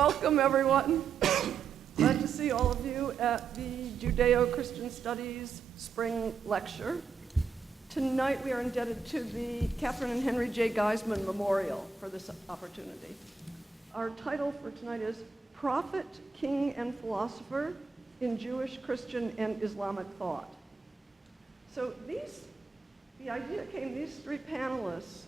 Welcome, everyone. Glad to see all of you at the Judeo-Christian Studies Spring Lecture. Tonight we are indebted to the Catherine and Henry J. Gaisman Memorial for this opportunity. Our title for tonight is Prophet, King, and Philosopher in Jewish, Christian, and Islamic Thought. So the idea came, these three panelists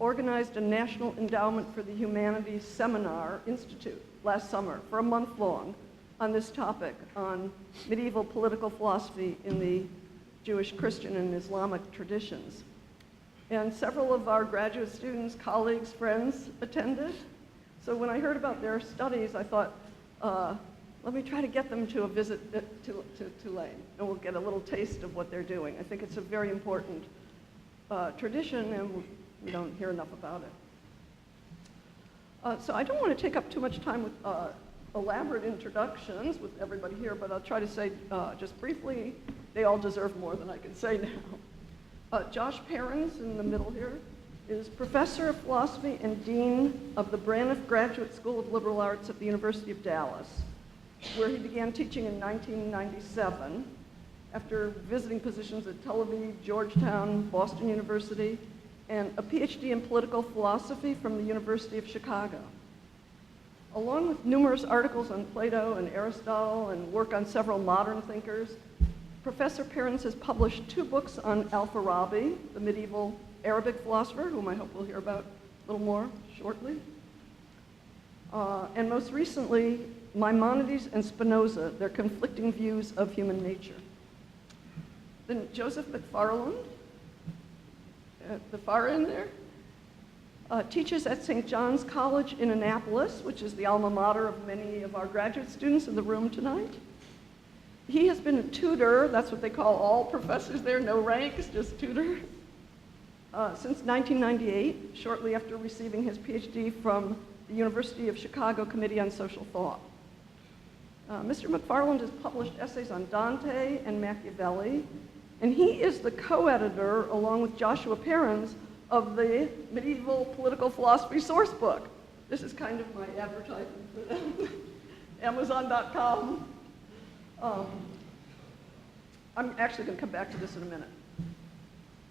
organized a National Endowment for the Humanities Seminar Institute last summer for a month long on this topic, on medieval political philosophy in the Jewish, Christian, and Islamic traditions. And several of our graduate students, colleagues, friends attended. So when I heard about their studies, I thought, let me try to get them to a visit to Tulane, and we'll get a little taste of what they're doing. I think it's a very important tradition, and we don't hear enough about it. So I don't want to take up too much time with elaborate introductions with everybody here, but I'll try to say just briefly, they all deserve more than I can say now. Josh Parens, in the middle here, is Professor of Philosophy and Dean of the Braniff Graduate School of Liberal Arts at the University of Dallas, where he began teaching in 1997 after visiting positions at Tel Aviv, Georgetown, Boston University, and a PhD in political philosophy from the University of Chicago. Along with numerous articles on Plato and Aristotle and work on several modern thinkers, Professor Parens has published 2 books on Al-Farabi, the medieval Arabic philosopher, whom I hope we'll hear about a little more shortly. And most recently, Maimonides and Spinoza, their conflicting views of human nature. Then Joseph MacFarland, at the far end there, teaches at St. John's College in Annapolis, which is the alma mater of many of our graduate students in the room tonight. He has been a tutor, that's what they call all professors there, no ranks, just tutor, since 1998, shortly after receiving his PhD from the University of Chicago Committee on Social Thought. Mr. MacFarland has published essays on Dante and Machiavelli, and he is the co-editor, along with Joshua Parens, of the Medieval Political Philosophy Source Book. This is kind of my advertisement for them. Amazon.com. I'm actually going to come back to this in a minute.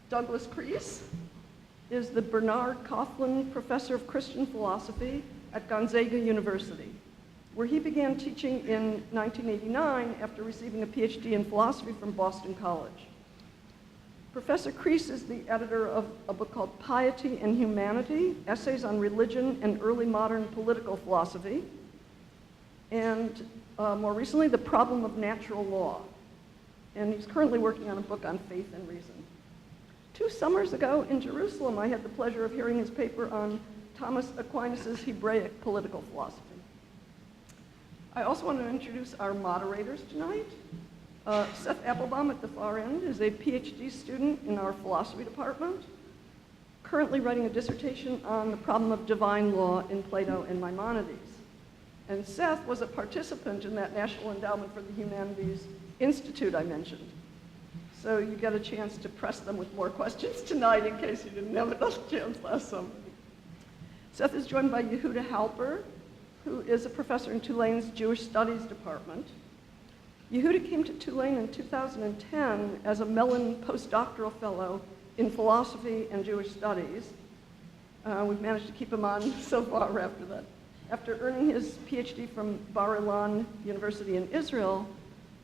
Douglas Kries is the Bernard Coughlin Professor of Christian Philosophy at Gonzaga University, where he began teaching in 1989 after receiving a PhD in philosophy from Boston College. Professor Kries is the editor of a book called Piety and Humanity, Essays on Religion and Early Modern Political Philosophy, and more recently, The Problem of Natural Law. And he's currently working on a book on faith and reason. 2 summers ago in Jerusalem, I had the pleasure of hearing his paper on Thomas Aquinas' Hebraic political philosophy. I also want to introduce our moderators tonight. Seth Applebaum at the far end is a PhD student in our philosophy department, currently writing a dissertation on the problem of divine law in Plato and Maimonides. And Seth was a participant in that National Endowment for the Humanities Institute I mentioned. So you get a chance to press them with more questions tonight in case you didn't have enough chance last summer. Seth is joined by Yehuda Halper, who is a professor in Tulane's Jewish Studies department. Yehuda came to Tulane in 2010 as a Mellon postdoctoral fellow in philosophy and Jewish studies. We've managed to keep him on so far after that. After earning his PhD from Bar Ilan University in Israel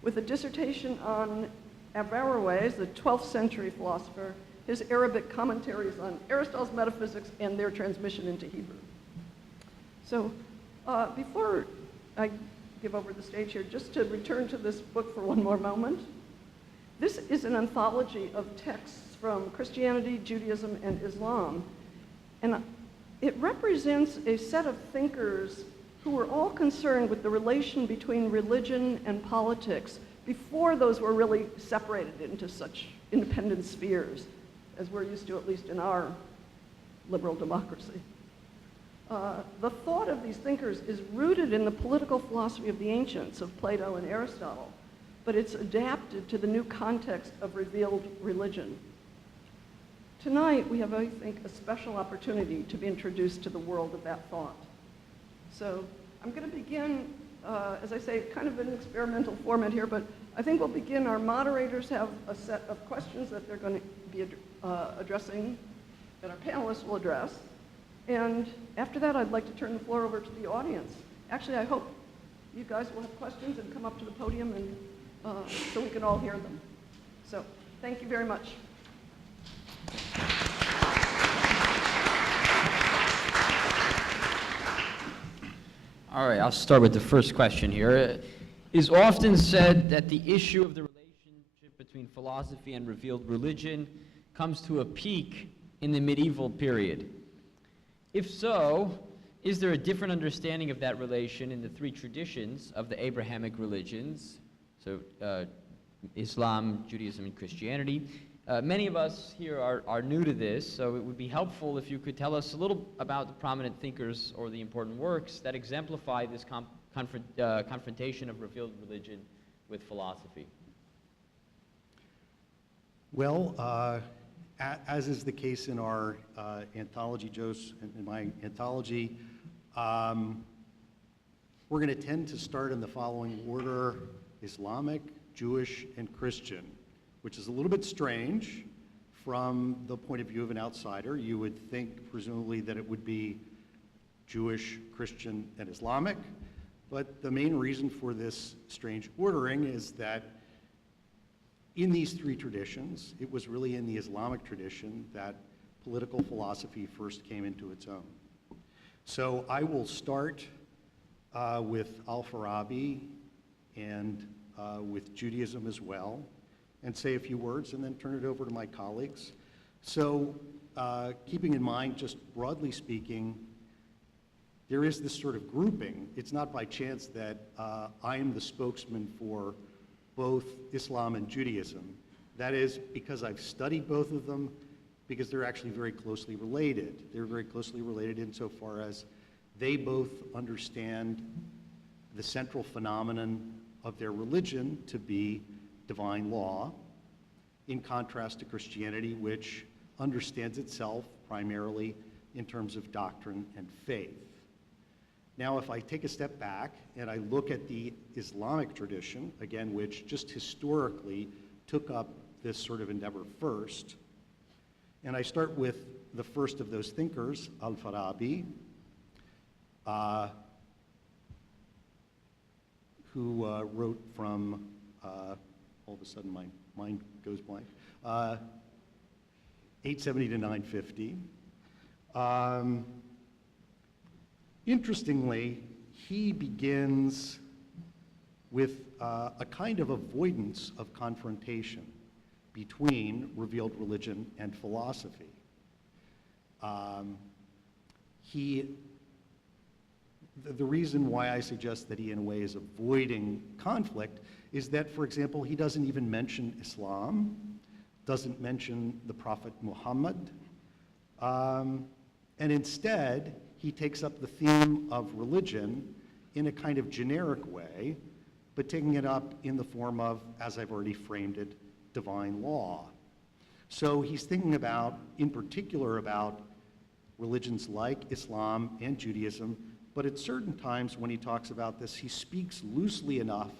with a dissertation on Averroes, the 12th century philosopher, his Arabic commentaries on Aristotle's metaphysics and their transmission into Hebrew. So before I give over the stage here, just to return to this book for one more moment. This is an anthology of texts from Christianity, Judaism, and Islam. And it represents a set of thinkers who were all concerned with the relation between religion and politics before those were really separated into such independent spheres, as we're used to, at least in our liberal democracy. The thought of these thinkers is rooted in the political philosophy of the ancients, of Plato and Aristotle, but it's adapted to the new context of revealed religion. Tonight, we have, I think, a special opportunity to be introduced to the world of that thought. So I'm going to begin, as I say, kind of an experimental format here, but I think we'll begin. Our moderators have a set of questions that they're going to be addressing, that our panelists will address. And after that, I'd like to turn the floor over to the audience. Actually, I hope you guys will have questions and come up to the podium and so we can all hear them. So thank you very much. All right, I'll start with the first question here. It is often said that the issue of the relationship between philosophy and revealed religion comes to a peak in the medieval period. If so, is there a different understanding of that relation in the three traditions of the Abrahamic religions, so Islam, Judaism, and Christianity? Many of us here are new to this, so it would be helpful if you could tell us a little about the prominent thinkers or the important works that exemplify this confrontation of revealed religion with philosophy. Well, as is the case in our anthology, Jose, in my anthology, we're going to tend to start in the following order: Islamic, Jewish, and Christian, which is a little bit strange from the point of view of an outsider. You would think, presumably, that it would be Jewish, Christian, and Islamic. But the main reason for this strange ordering is that in these three traditions, it was really in the Islamic tradition that political philosophy first came into its own. So I will start with Al-Farabi and with Judaism as well, and say a few words and then turn it over to my colleagues. So keeping in mind, just broadly speaking, there is this sort of grouping. It's not by chance that I am the spokesman for both Islam and Judaism. That is because I've studied both of them, because they're actually very closely related. They're very closely related insofar as they both understand the central phenomenon of their religion to be divine law, in contrast to Christianity, which understands itself primarily in terms of doctrine and faith. Now, if I take a step back and I look at the Islamic tradition, again, which just historically took up this sort of endeavor first, and I start with the first of those thinkers, Al-Farabi, who wrote from, all of a sudden my mind goes blank, 870 to 950. Interestingly, he begins with a kind of avoidance of confrontation between revealed religion and philosophy. The reason why I suggest that he in a way is avoiding conflict is that, for example, he doesn't even mention Islam, doesn't mention the Prophet Muhammad, and instead he takes up the theme of religion in a kind of generic way, but taking it up in the form of, as I've already framed it, divine law. So he's thinking about, in particular, about religions like Islam and Judaism, but at certain times when he talks about this, he speaks loosely enough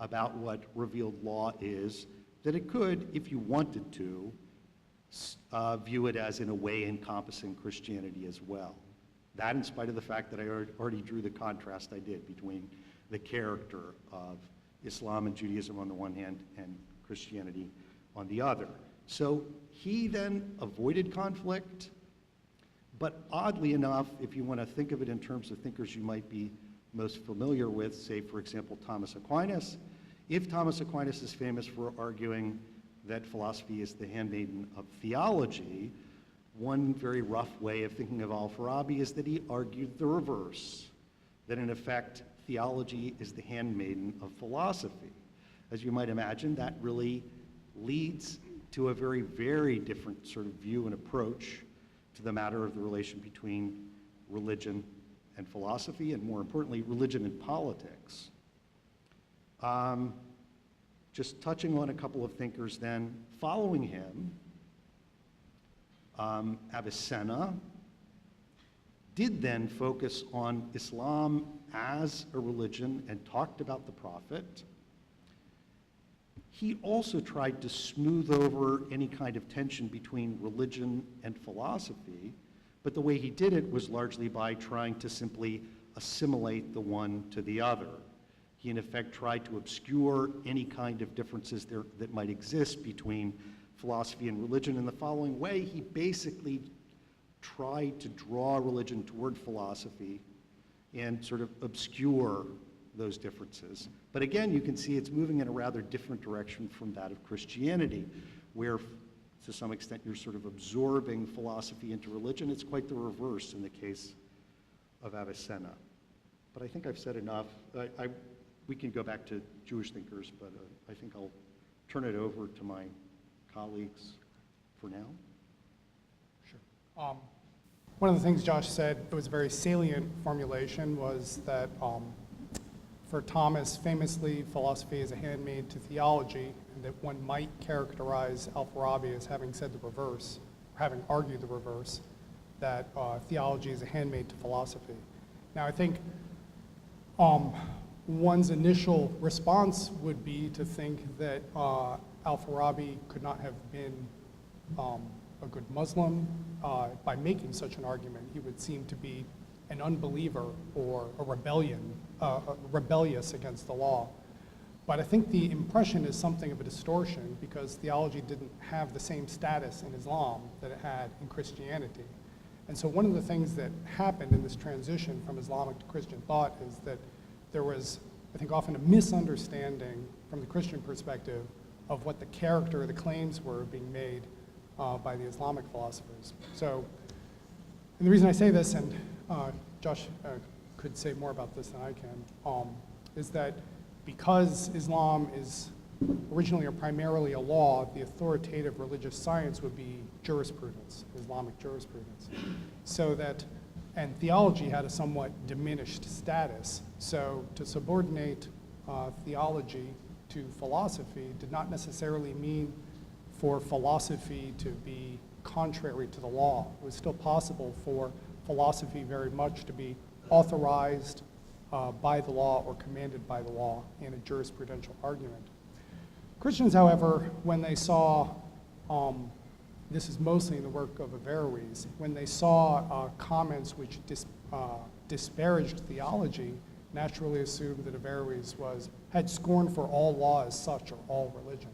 about what revealed law is that it could, if you wanted to, view it as in a way encompassing Christianity as well. That in spite of the fact that I already drew the contrast I did between the character of Islam and Judaism on the one hand and Christianity on the other. So he then avoided conflict, but oddly enough, if you want to think of it in terms of thinkers you might be most familiar with, say, for example, Thomas Aquinas, if Thomas Aquinas is famous for arguing that philosophy is the handmaiden of theology, one very rough way of thinking of Al-Farabi is that he argued the reverse, that in effect, theology is the handmaiden of philosophy. As you might imagine, that really leads to a very, very different sort of view and approach to the matter of the relation between religion and philosophy, and more importantly, religion and politics. Just touching on a couple of thinkers then, following him, Avicenna, did then focus on Islam as a religion and talked about the Prophet, he also tried to smooth over any kind of tension between religion and philosophy, but the way he did it was largely by trying to simply assimilate the one to the other. He, in effect, tried to obscure any kind of differences that might exist between philosophy and religion in the following way. He basically tried to draw religion toward philosophy and sort of obscure those differences. But again, you can see it's moving in a rather different direction from that of Christianity, where to some extent you're sort of absorbing philosophy into religion. It's quite the reverse in the case of Avicenna. But I think I've said enough. We can go back to Jewish thinkers, but I think I'll turn it over to my colleagues for now. Sure. One of the things Josh said, it was a very salient formulation, was that for Thomas, famously, philosophy is a handmaid to theology, and that one might characterize Al-Farabi as having said the reverse, or having argued the reverse, that theology is a handmaid to philosophy. Now, I think one's initial response would be to think that Al-Farabi could not have been a good Muslim by making such an argument. He would seem to be an unbeliever or a rebellious against the law. But I think the impression is something of a distortion, because theology didn't have the same status in Islam that it had in Christianity. And so one of the things that happened in this transition from Islamic to Christian thought is that there was, I think, often a misunderstanding from the Christian perspective of what the character or the claims were being made by the Islamic philosophers. So, and the reason I say this, and Josh could say more about this than I can, is that because Islam is originally or primarily a law, the authoritative religious science would be jurisprudence, Islamic jurisprudence. So that, and theology had a somewhat diminished status. So to subordinate theology to philosophy did not necessarily mean for philosophy to be contrary to the law. It was still possible for philosophy very much to be authorized by the law or commanded by the law in a jurisprudential argument. Christians, however, when they saw, this is mostly in the work of Averroes, when they saw comments which disparaged theology, naturally assumed that Averroes had scorn for all law as such, or all religion.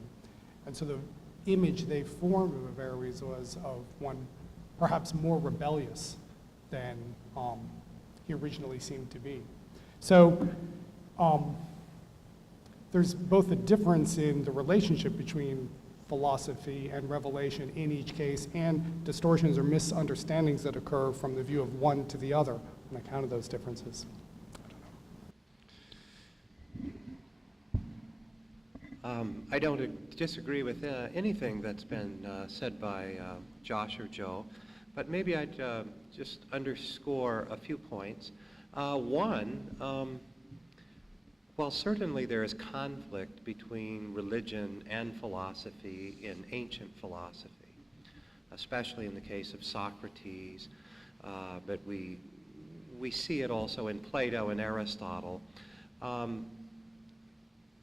And so the image they formed of Averroes was of one perhaps more rebellious than he originally seemed to be. So there's both a difference in the relationship between philosophy and revelation in each case, and distortions or misunderstandings that occur from the view of one to the other on account of those differences. I don't disagree with anything that's been said by Josh or Joe, but maybe I'd just underscore a few points. One, while certainly there is conflict between religion and philosophy in ancient philosophy, especially in the case of Socrates, but we see it also in Plato and Aristotle.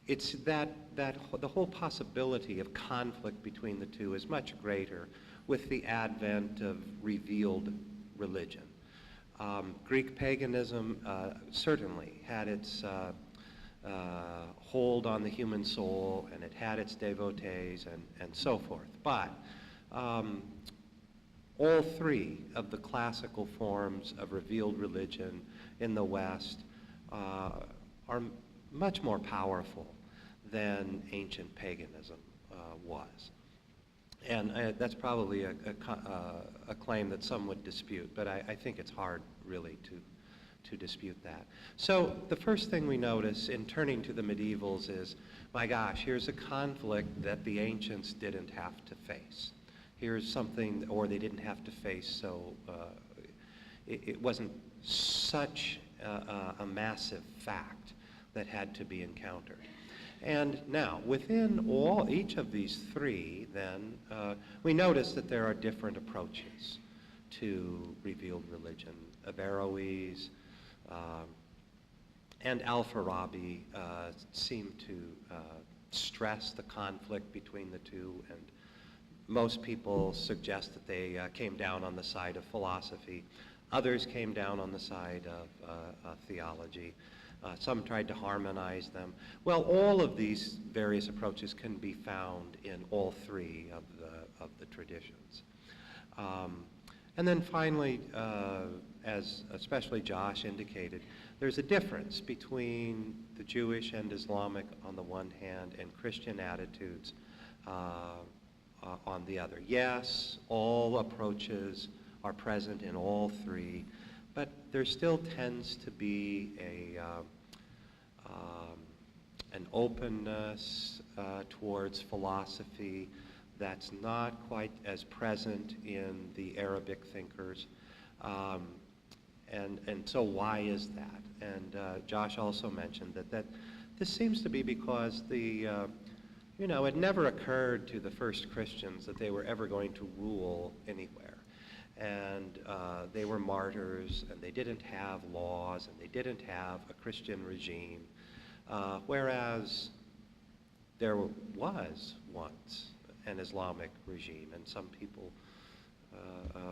It's that the whole possibility of conflict between the two is much greater with the advent of revealed religion. Greek paganism certainly had its hold on the human soul, and it had its devotees and so forth. But all three of the classical forms of revealed religion in the West are much more powerful than ancient paganism was. And that's probably a claim that some would dispute, but I think it's hard really to dispute that. So the first thing we notice in turning to the medievals is, my gosh, here's a conflict that the ancients didn't have to face. Here's something, or they didn't have to face, so it wasn't such a massive fact that had to be encountered. And now, within each of these three, then, we notice that there are different approaches to revealed religion. Averroes and Al-Farabi seem to stress the conflict between the two, and most people suggest that they came down on the side of philosophy. Others came down on the side of theology. Some tried to harmonize them. Well, all of these various approaches can be found in all three of the traditions. And then finally, as especially Josh indicated, there's a difference between the Jewish and Islamic on the one hand and Christian attitudes on the other. Yes, all approaches are present in all three, but there still tends to be an openness towards philosophy that's not quite as present in the Arabic thinkers. And so why is that? And Josh also mentioned that this seems to be because it never occurred to the first Christians that they were ever going to rule anywhere. And they were martyrs, and they didn't have laws, and they didn't have a Christian regime, whereas there was once an Islamic regime, and some people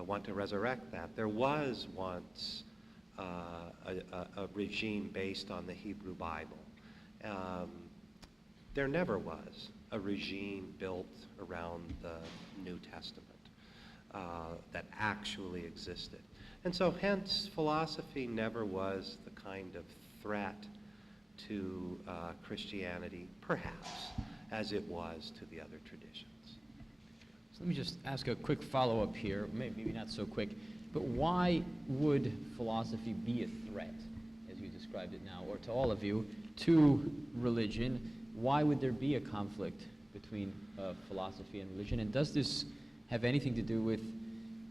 want to resurrect that. There was once a regime based on the Hebrew Bible. There never was a regime built around the New Testament that actually existed. And so hence philosophy never was the kind of threat to Christianity, perhaps, as it was to the other traditions. So let me just ask a quick follow-up here, maybe not so quick, but why would philosophy be a threat, as you described it now, or to all of you, to religion? Why would there be a conflict between philosophy and religion? And does this have anything to do with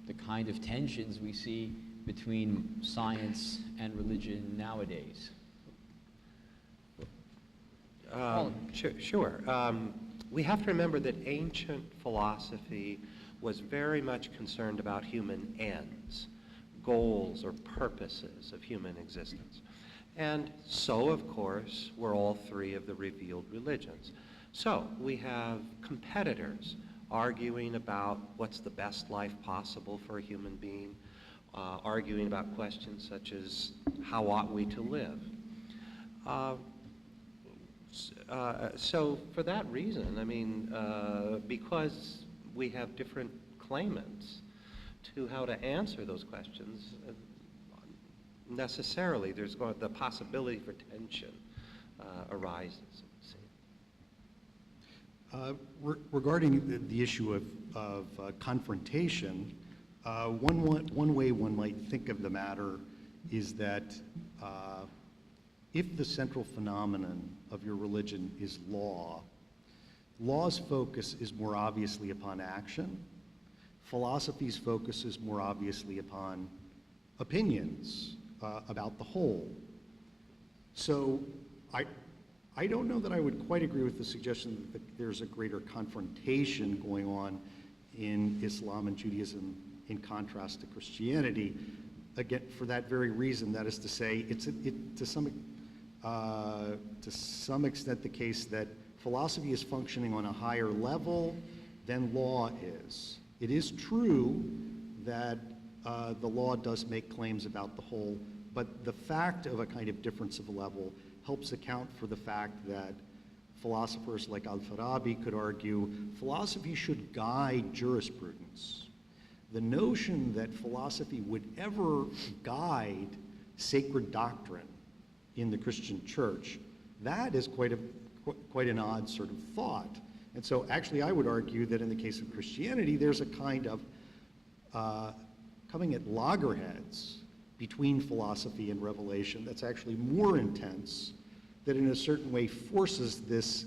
the kind of tensions we see between science and religion nowadays? Sure. We have to remember that ancient philosophy was very much concerned about human ends, goals or purposes of human existence. And so, of course, were all three of the revealed religions. So we have competitors arguing about what's the best life possible for a human being, arguing about questions such as how ought we to live. So for that reason, I mean, because we have different claimants to how to answer those questions, necessarily the possibility for tension arises. Regarding the issue of confrontation, one way one might think of the matter is that if the central phenomenon of your religion is law, law's focus is more obviously upon action. Philosophy's focus is more obviously upon opinions about the whole. So I don't know that I would quite agree with the suggestion that there's a greater confrontation going on in Islam and Judaism in contrast to Christianity. Again, for that very reason, that is to say, it's to some extent the case that philosophy is functioning on a higher level than law is. It is true that the law does make claims about the whole, but the fact of a kind of difference of level helps account for the fact that philosophers like Al-Farabi could argue philosophy should guide jurisprudence. The notion that philosophy would ever guide sacred doctrine in the Christian church, that is quite an odd sort of thought. And so actually I would argue that in the case of Christianity, there's a kind of coming at loggerheads between philosophy and revelation that's actually more intense, that in a certain way forces this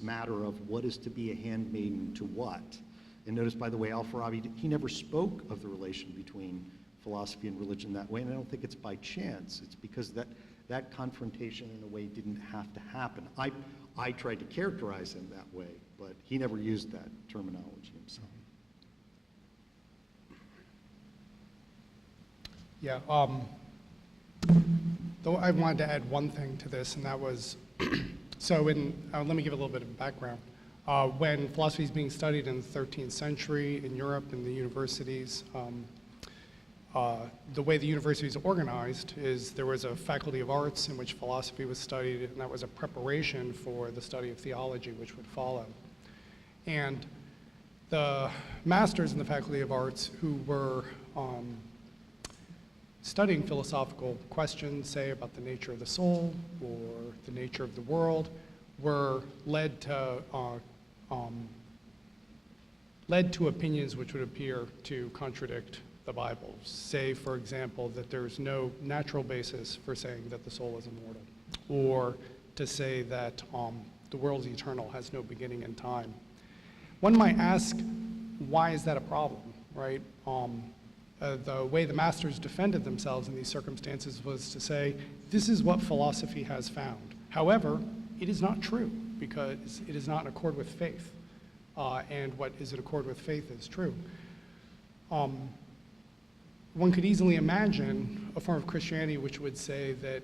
matter of what is to be a handmaiden to what. And notice, by the way, Al-Farabi, he never spoke of the relation between philosophy and religion that way, and I don't think it's by chance. It's because that confrontation in a way didn't have to happen. I tried to characterize him that way, but he never used that terminology himself. Yeah, though I wanted to add one thing to this, and that was, so let me give a little bit of background. When philosophy is being studied in the 13th century in Europe in the universities, the way the universities are organized is there was a faculty of arts in which philosophy was studied, and that was a preparation for the study of theology, which would follow. And the masters in the faculty of arts who were studying philosophical questions, say about the nature of the soul or the nature of the world, were led to opinions which would appear to contradict the Bible. Say, for example, that there's no natural basis for saying that the soul is immortal, or to say that the world is eternal, has no beginning in time. One might ask, why is that a problem, right? The way the masters defended themselves in these circumstances was to say, this is what philosophy has found. However, it is not true, because it is not in accord with faith. And what is in accord with faith is true. One could easily imagine a form of Christianity which would say that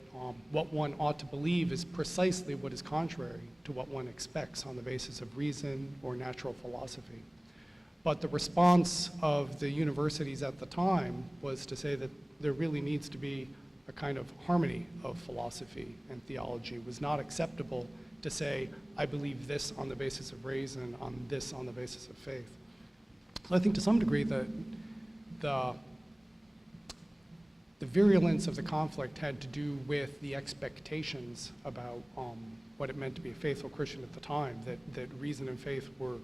what one ought to believe is precisely what is contrary to what one expects on the basis of reason or natural philosophy. But the response of the universities at the time was to say that there really needs to be a kind of harmony of philosophy and theology. It was not acceptable to say, I believe this on the basis of reason, on this on the basis of faith. So I think to some degree that the virulence of the conflict had to do with the expectations about what it meant to be a faithful Christian at the time, that reason and faith were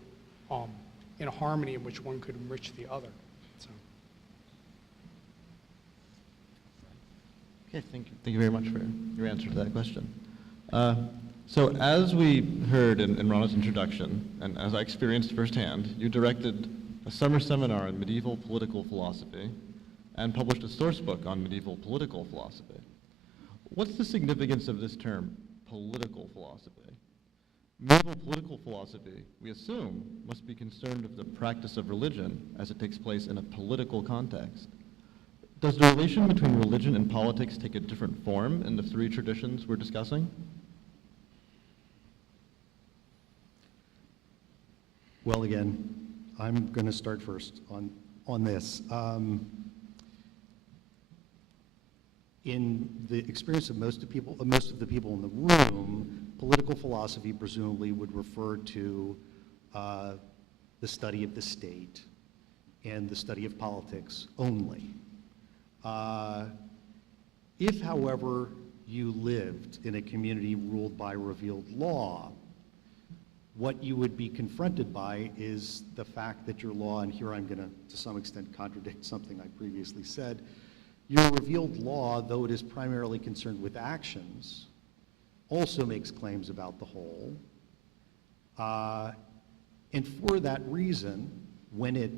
in a harmony in which one could enrich the other. So. Okay, thank you very much for your answer to that question. So as we heard in Ronna's introduction, and as I experienced firsthand, you directed a summer seminar on medieval political philosophy and published a source book on medieval political philosophy. What's the significance of this term, political philosophy? Medieval political philosophy, we assume, must be concerned with the practice of religion as it takes place in a political context. Does the relation between religion and politics take a different form in the three traditions we're discussing? Well, again, I'm going to start first on this. In the experience of most of the people in the room, political philosophy presumably would refer to the study of the state and the study of politics only. If, however, you lived in a community ruled by revealed law, what you would be confronted by is the fact that your law, and here I'm going to some extent contradict something I previously said, your revealed law, though it is primarily concerned with actions, also makes claims about the whole. And for that reason, when it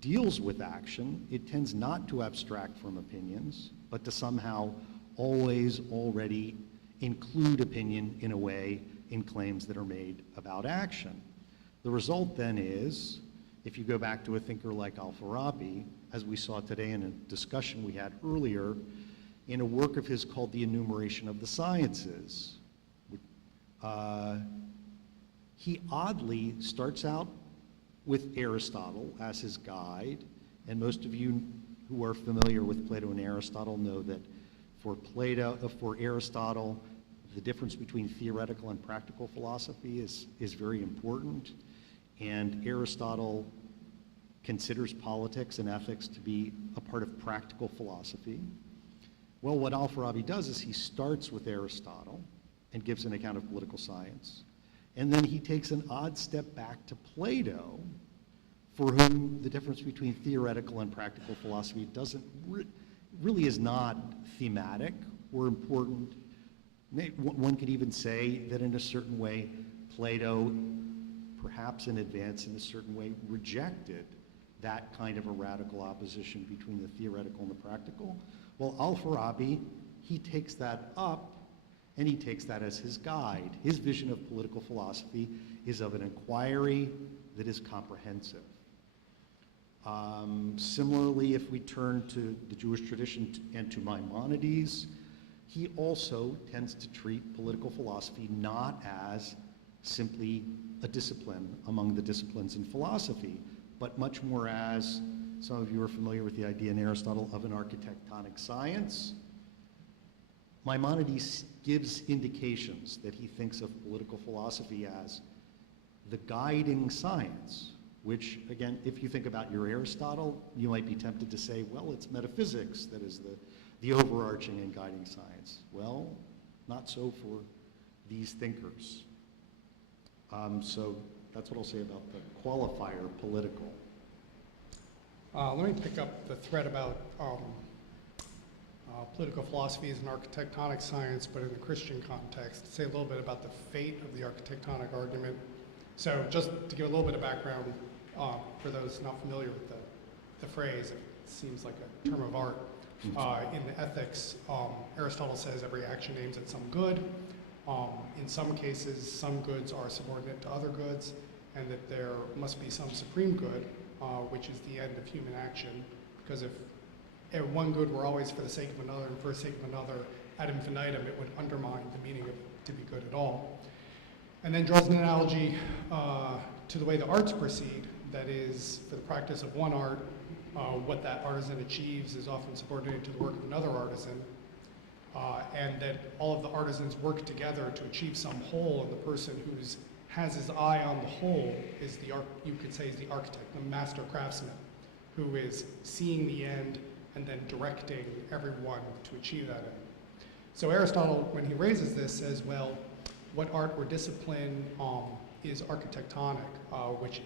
deals with action, it tends not to abstract from opinions, but to somehow always already include opinion in a way in claims that are made about action. The result then is, if you go back to a thinker like Al-Farabi, as we saw today in a discussion we had earlier, in a work of his called The Enumeration of the Sciences, he oddly starts out with Aristotle as his guide, and most of you who are familiar with Plato and Aristotle know that for Aristotle, the difference between theoretical and practical philosophy is very important, and Aristotle considers politics and ethics to be a part of practical philosophy. Well, what Al-Farabi does is he starts with Aristotle and gives an account of political science, and then he takes an odd step back to Plato, for whom the difference between theoretical and practical philosophy really is not thematic or important. One could even say that in a certain way, Plato, perhaps in advance in a certain way, rejected that kind of a radical opposition between the theoretical and the practical. Well, Al-Farabi, he takes that up and he takes that as his guide. His vision of political philosophy is of an inquiry that is comprehensive. Similarly, if we turn to the Jewish tradition and to Maimonides, he also tends to treat political philosophy not as simply a discipline among the disciplines in philosophy, but much more as, some of you are familiar with the idea in Aristotle of an architectonic science. Maimonides gives indications that he thinks of political philosophy as the guiding science, which, again, if you think about your Aristotle, you might be tempted to say, well, it's metaphysics that is the overarching and guiding science. Well, not so for these thinkers. So that's what I'll say about the qualifier political. Let me pick up the thread about political philosophy as an architectonic science, but in the Christian context, say a little bit about the fate of the architectonic argument. So just to give a little bit of background for those not familiar with the phrase, it seems like a term of art. In the Ethics, Aristotle says every action aims at some good. In some cases, some goods are subordinate to other goods, and that there must be some supreme good, which is the end of human action, because if one good were always for the sake of another and for the sake of another ad infinitum, it would undermine the meaning of it to be good at all. And then draws an analogy to the way the arts proceed, that is, for the practice of one art, what that artisan achieves is often subordinated to the work of another artisan, and that all of the artisans work together to achieve some whole, and the person who has his eye on the whole is you could say is the architect, the master craftsman, who is seeing the end and then directing everyone to achieve that end. So Aristotle, when he raises this, says, well, what art or discipline is architectonic, which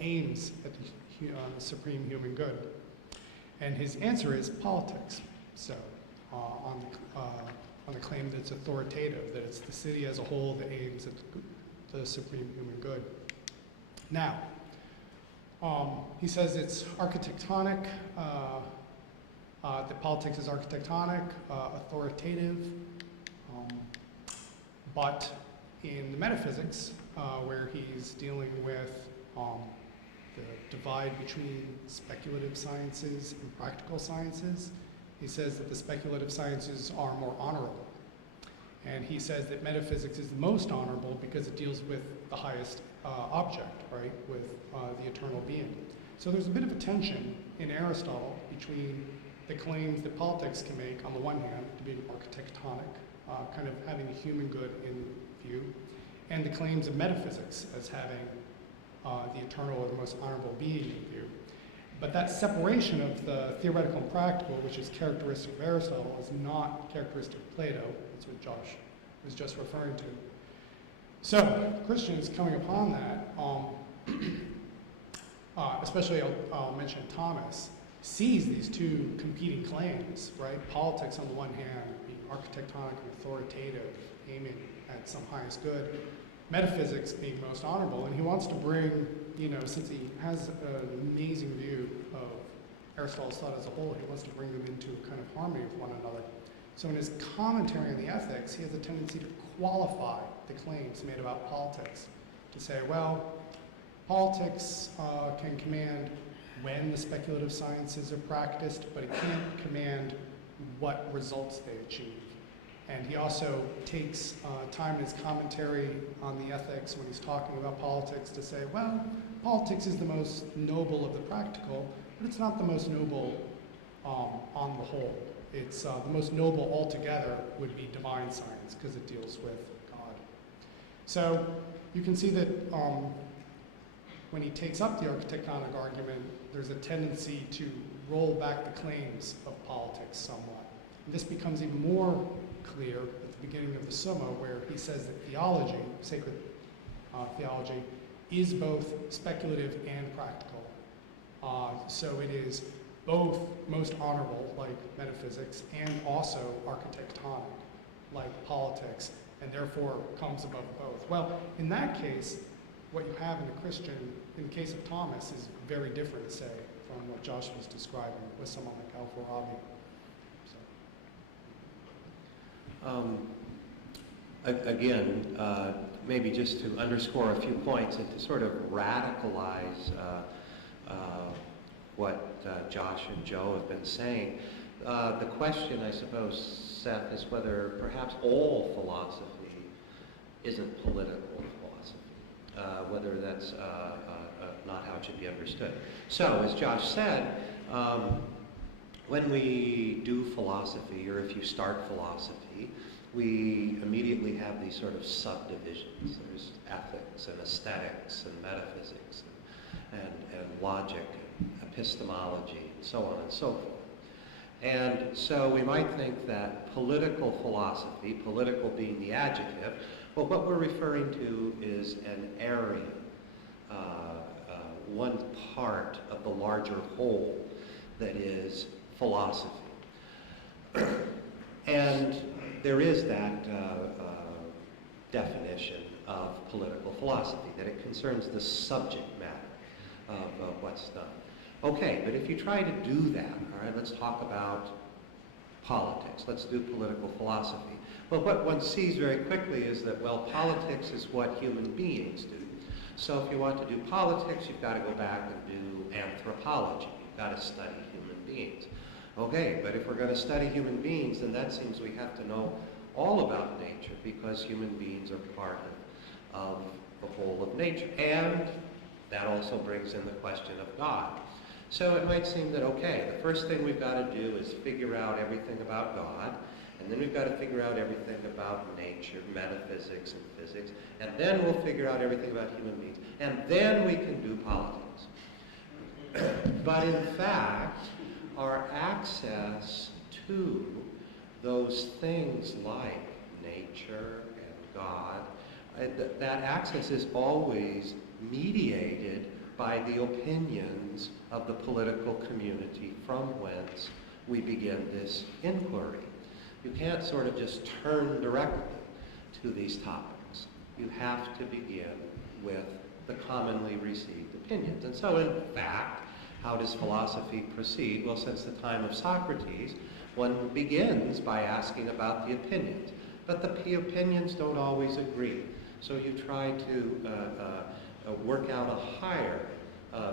aims at the supreme human good? And his answer is politics. So on the claim that it's authoritative, that it's the city as a whole that aims at the supreme human good. Now, he says it's architectonic, that politics is architectonic, authoritative, but in the metaphysics, where he's dealing with the divide between speculative sciences and practical sciences, he says that the speculative sciences are more honorable. And he says that metaphysics is the most honorable because it deals with the highest object, right, with the eternal being. So there's a bit of a tension in Aristotle between the claims that politics can make, on the one hand, to be architectonic, kind of having the human good in view, and the claims of metaphysics as having the eternal or the most honorable being in view. But that separation of the theoretical and practical, which is characteristic of Aristotle, is not characteristic of Plato. That's what Josh was just referring to. So Christians coming upon that, especially I'll mention Thomas, sees these two competing claims, right? Politics on the one hand being architectonic and authoritative, aiming at some highest good, metaphysics being most honorable, and he wants to bring, since he has an amazing view of Aristotle's thought as a whole, he wants to bring them into kind of harmony with one another. So in his commentary on the ethics, he has a tendency to qualify the claims made about politics, to say, well, politics can command when the speculative sciences are practiced, but it can't command what results they achieve. And he also takes time in his commentary on the ethics when he's talking about politics to say, well, politics is the most noble of the practical, but it's not the most noble on the whole. It's the most noble altogether would be divine science because it deals with God. So you can see that when he takes up the architectonic argument, there's a tendency to roll back the claims of politics somewhat. And this becomes even more clear at the beginning of the Summa, where he says that theology, sacred theology, is both speculative and practical. So it is both most honorable, like metaphysics, and also architectonic, like politics, and therefore comes above both. Well, in that case, what you have in the case of Thomas, is very different, say, from what Josh was describing with someone like Al-Farabi. Again, maybe just to underscore a few points and to sort of radicalize what Josh and Joe have been saying. The question, I suppose, Seth, is whether perhaps all philosophy isn't political philosophy, whether that's not how it should be understood. So, as Josh said, when we do philosophy, or if you start philosophy, we immediately have these sort of subdivisions. There's ethics and aesthetics and metaphysics and logic and epistemology and so on and so forth. And so we might think that political philosophy, political being the adjective, well, what we're referring to is an area, one part of the larger whole that is philosophy. And there is that definition of political philosophy, that it concerns the subject matter of what's done. Okay, but if you try to do that, all right, let's talk about politics. Let's do political philosophy. Well, what one sees very quickly is that, well, politics is what human beings do. So if you want to do politics, you've got to go back and do anthropology. You've got to study human beings. Okay, but if we're going to study human beings, then that seems we have to know all about nature, because human beings are part of the whole of nature. And that also brings in the question of God. So it might seem that, okay, the first thing we've got to do is figure out everything about God, and then we've got to figure out everything about nature, metaphysics, and physics, and then we'll figure out everything about human beings, and then we can do politics. But in fact, our access to those things like nature and God, that access is always mediated by the opinions of the political community from whence we begin this inquiry. You can't sort of just turn directly to these topics. You have to begin with the commonly received opinions. And so, in fact, how does philosophy proceed? Well, since the time of Socrates, one begins by asking about the opinions. But the opinions don't always agree. So you try to work out a higher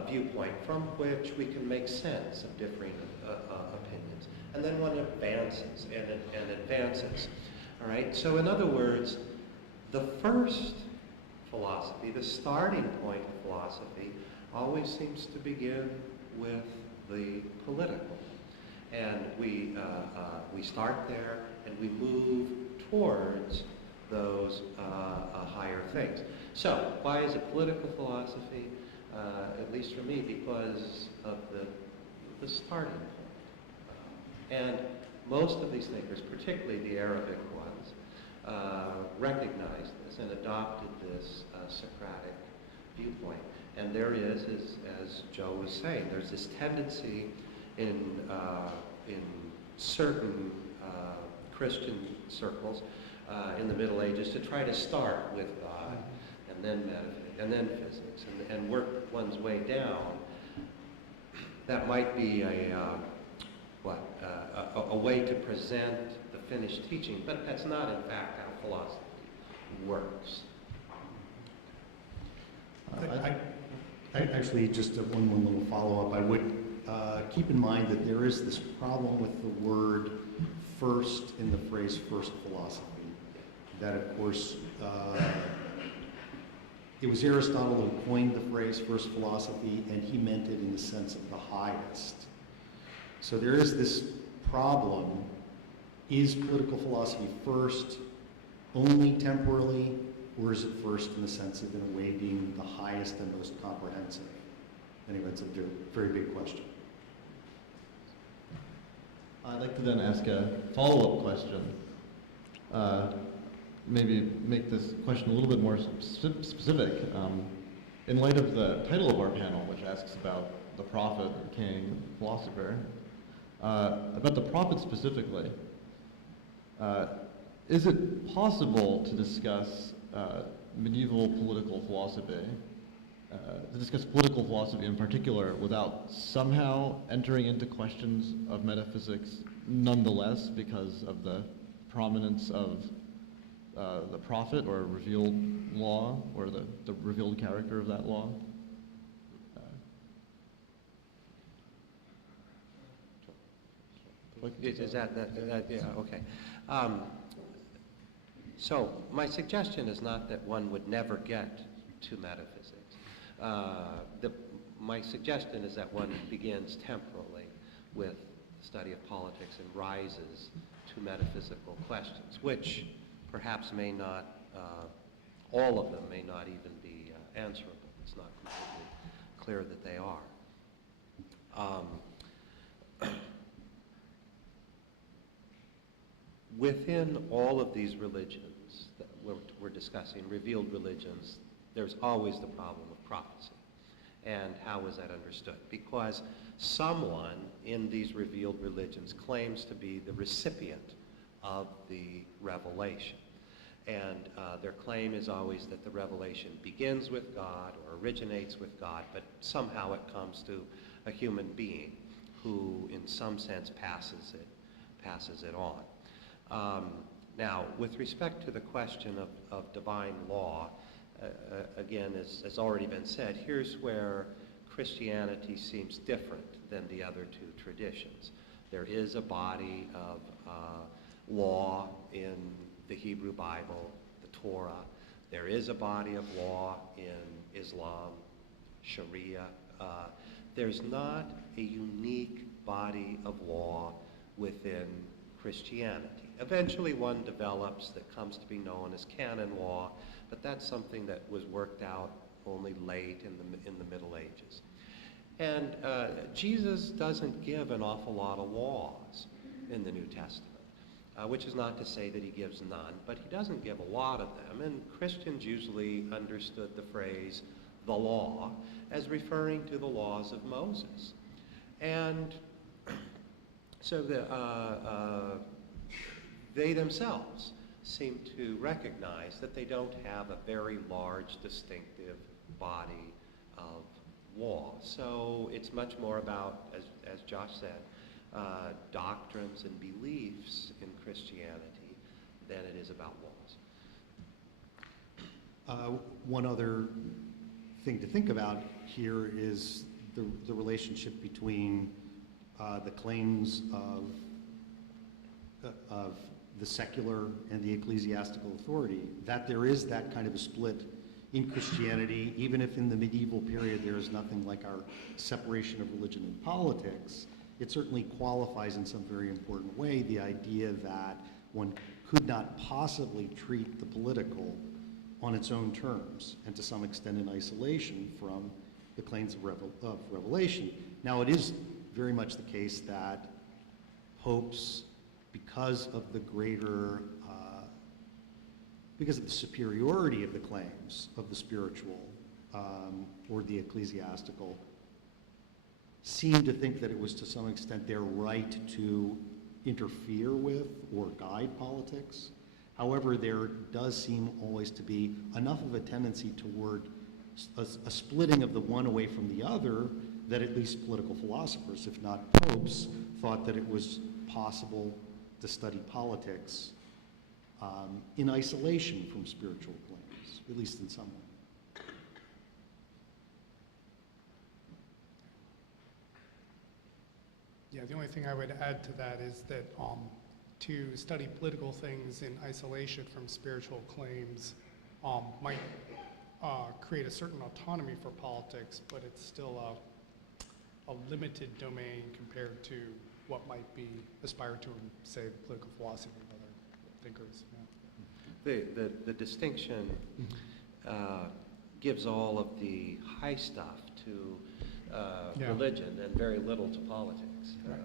viewpoint from which we can make sense of differing opinions. And then one advances and advances. All right? So in other words, the first philosophy, the starting point of philosophy, always seems to begin with the political. And we start there and we move towards those higher things. So why is it political philosophy? At least for me, because of the starting point. And most of these thinkers, particularly the Arabic ones, recognized this and adopted this Socratic viewpoint. And there is, as Joe was saying, there's this tendency in certain Christian circles in the Middle Ages to try to start with God and then metaphysics and then physics and work one's way down. That might be a way to present the finished teaching, but that's not in fact how philosophy works. I actually, just one little follow-up. I would keep in mind that there is this problem with the word first in the phrase first philosophy. That, of course, it was Aristotle who coined the phrase first philosophy, and he meant it in the sense of the highest. So there is this problem. Is political philosophy first only temporally, or is it first in the sense of, in a way, being the highest and most comprehensive? Anyway, it's a very big question. I'd like to then ask a follow-up question. Maybe make this question a little bit more specific. In light of the title of our panel, which asks about the prophet, the king, philosopher, about the prophet specifically, is it possible to discuss medieval political philosophy, to discuss political philosophy in particular, without somehow entering into questions of metaphysics nonetheless, because of the prominence of the prophet or revealed law, or the revealed character of that law? Is that, yeah, okay. So my suggestion is not that one would never get to metaphysics. My suggestion is that one begins temporally with the study of politics and rises to metaphysical questions, which perhaps may not, all of them may not even be answerable. It's not completely clear that they are. Within all of these religions that we're discussing, revealed religions, there's always the problem of prophecy. And how is that understood? Because someone in these revealed religions claims to be the recipient of the revelation. And their claim is always that the revelation begins with God or originates with God, but somehow it comes to a human being who, in some sense, passes it on. Now, with respect to the question of divine law, again, as has already been said, here's where Christianity seems different than the other two traditions. There is a body of law in the Hebrew Bible, the Torah. There is a body of law in Islam, Sharia. There's not a unique body of law within Christianity. Eventually one develops that comes to be known as canon law, but that's something that was worked out only late in the Middle Ages. And Jesus doesn't give an awful lot of laws in the New Testament, which is not to say that he gives none, but he doesn't give a lot of them. And Christians usually understood the phrase, the law, as referring to the laws of Moses. And so they themselves seem to recognize that they don't have a very large, distinctive body of law. So it's much more about, as Josh said, doctrines and beliefs in Christianity than it is about laws. One other thing to think about here is the relationship between the claims of the secular and the ecclesiastical authority, that there is that kind of a split in Christianity, even if in the medieval period there is nothing like our separation of religion and politics. It certainly qualifies in some very important way the idea that one could not possibly treat the political on its own terms and to some extent in isolation from the claims of revelation. Now, it is very much the case that popes, because of the greater, because of the superiority of the claims of the spiritual or the ecclesiastical, seem to think that it was to some extent their right to interfere with or guide politics. However, there does seem always to be enough of a tendency toward a splitting of the one away from the other that at least political philosophers, if not popes, thought that it was possible to study politics in isolation from spiritual claims, at least in some way. Yeah, the only thing I would add to that is that to study political things in isolation from spiritual claims might create a certain autonomy for politics, but it's still a limited domain compared to what might be aspired to in, say, political philosophy and other thinkers. Yeah. The distinction gives all of the high stuff to religion and very little to politics. Right.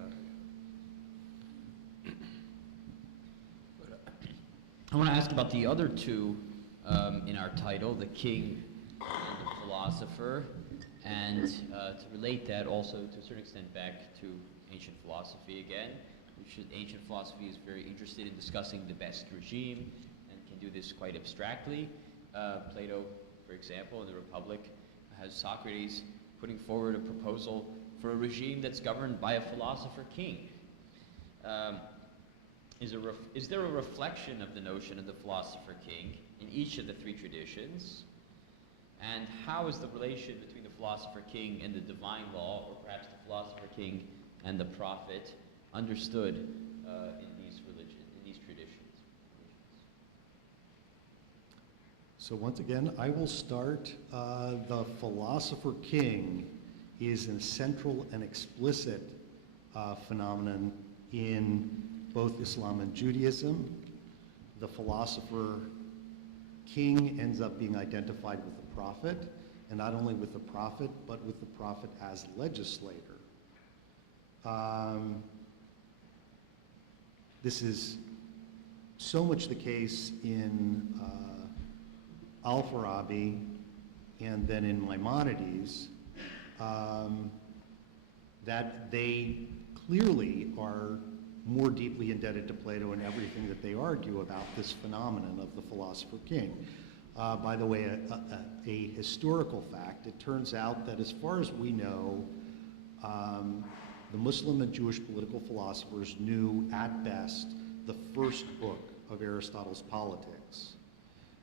I want to ask about the other two in our title, the king and the philosopher, and to relate that also to a certain extent back to ancient philosophy again, which ancient philosophy is very interested in discussing the best regime and can do this quite abstractly. Plato, for example, in the Republic, has Socrates putting forward a proposal for a regime that's governed by a philosopher king. Is there a reflection of the notion of the philosopher king in each of the three traditions? And how is the relation between the philosopher king and the divine law, or perhaps the philosopher king and the prophet, understood in these traditions? So once again, I will start. The philosopher king is a central and explicit phenomenon in both Islam and Judaism. The philosopher king ends up being identified with the prophet, and not only with the prophet, but with the prophet as legislator. This is so much the case in Al-Farabi and then in Maimonides, that they clearly are more deeply indebted to Plato in everything that they argue about this phenomenon of the philosopher king. By the way, a historical fact, it turns out that as far as we know, the Muslim and Jewish political philosophers knew at best the first book of Aristotle's Politics,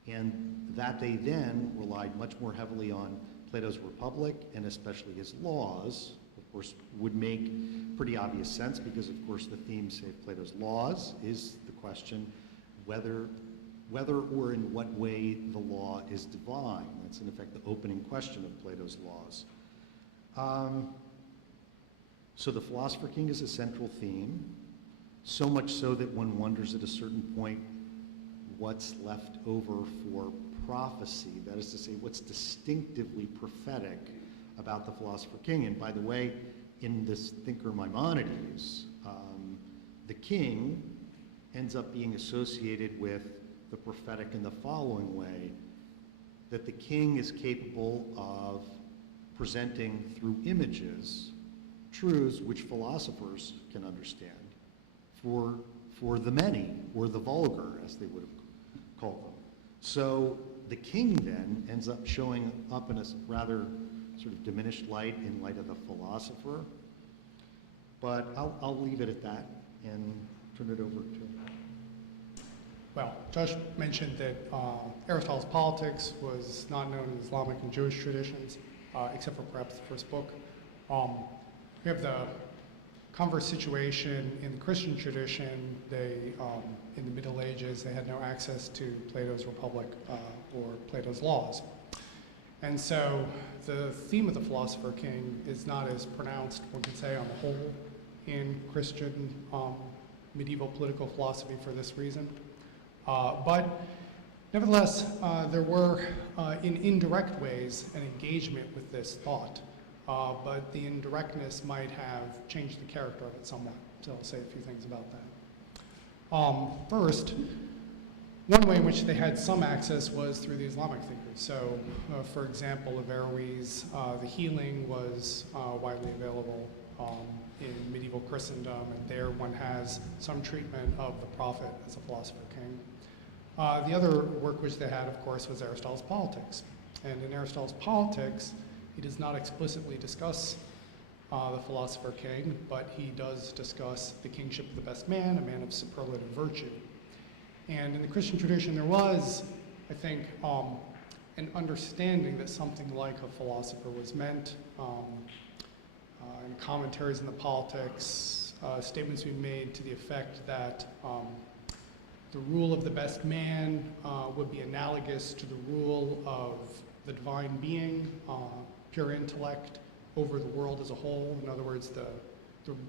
and that they then relied much more heavily on Plato's Republic and especially his laws. Of course, would make pretty obvious sense because, of course, the theme, say, of Plato's laws is the question whether or in what way the law is divine. That's, in effect, the opening question of Plato's laws. So the philosopher king is a central theme, so much so that one wonders at a certain point what's left over for prophecy, that is to say, what's distinctively prophetic about the philosopher king. And by the way, in this thinker Maimonides, the king ends up being associated with the prophetic in the following way, that the king is capable of presenting through images truths which philosophers can understand for the many, or the vulgar, as they would have called them. So the king then ends up showing up in a rather sort of diminished light in light of the philosopher. But I'll leave it at that and turn it over to. Well, Josh mentioned that Aristotle's Politics was not known in Islamic and Jewish traditions, except for perhaps the first book. We have the converse situation in the Christian tradition. They, in the Middle Ages, they had no access to Plato's Republic or Plato's laws. And so the theme of the philosopher king is not as pronounced, one could say, on the whole, in Christian medieval political philosophy for this reason. But nevertheless, there were, in indirect ways, an engagement with this thought. But the indirectness might have changed the character of it somewhat. So I'll say a few things about that. First, one way in which they had some access was through the Islamic thinkers. So, for example, Averroes, the healing was widely available in medieval Christendom, and there one has some treatment of the prophet as a philosopher king. The other work which they had, of course, was Aristotle's Politics. And in Aristotle's Politics, he does not explicitly discuss the philosopher king, but he does discuss the kingship of the best man, a man of superlative virtue. And in the Christian tradition, there was, I think, an understanding that something like a philosopher was meant. In commentaries in the Politics, statements we made to the effect that the rule of the best man would be analogous to the rule of the divine being, pure intellect over the world as a whole. In other words,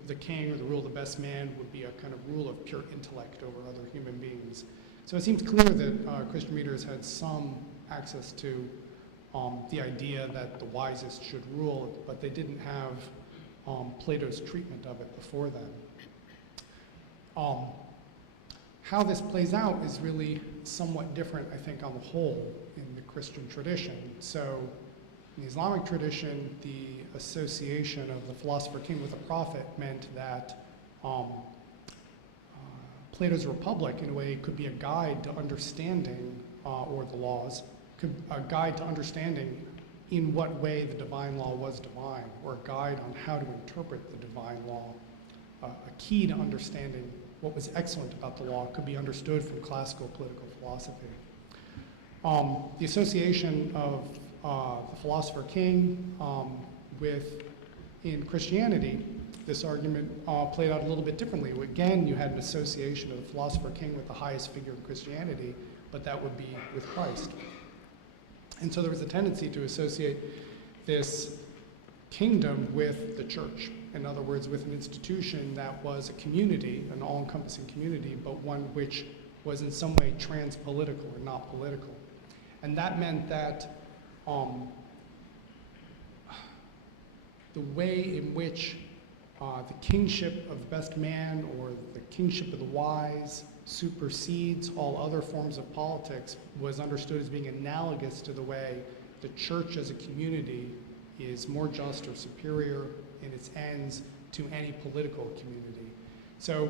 the king or the rule of the best man would be a kind of rule of pure intellect over other human beings. So it seems clear that Christian readers had some access to the idea that the wisest should rule, but they didn't have Plato's treatment of it before then. How this plays out is really somewhat different, I think, on the whole in the Christian tradition. So in the Islamic tradition, the association of the philosopher king with the prophet meant that Plato's Republic, in a way, could be a guide to understanding, or the laws, a guide to understanding in what way the divine law was divine, or a guide on how to interpret the divine law. A key to understanding what was excellent about the law could be understood from classical political philosophy. The association of the philosopher king in Christianity this argument played out a little bit differently. Again, you had an association of the philosopher king with the highest figure in Christianity, but that would be with Christ. And so there was a tendency to associate this kingdom with the church. In other words, with an institution that was a community, an all-encompassing community, but one which was in some way trans-political or not political. And that meant that the way in which the kingship of the best man or the kingship of the wise supersedes all other forms of politics was understood as being analogous to the way the church as a community is more just or superior in its ends to any political community. So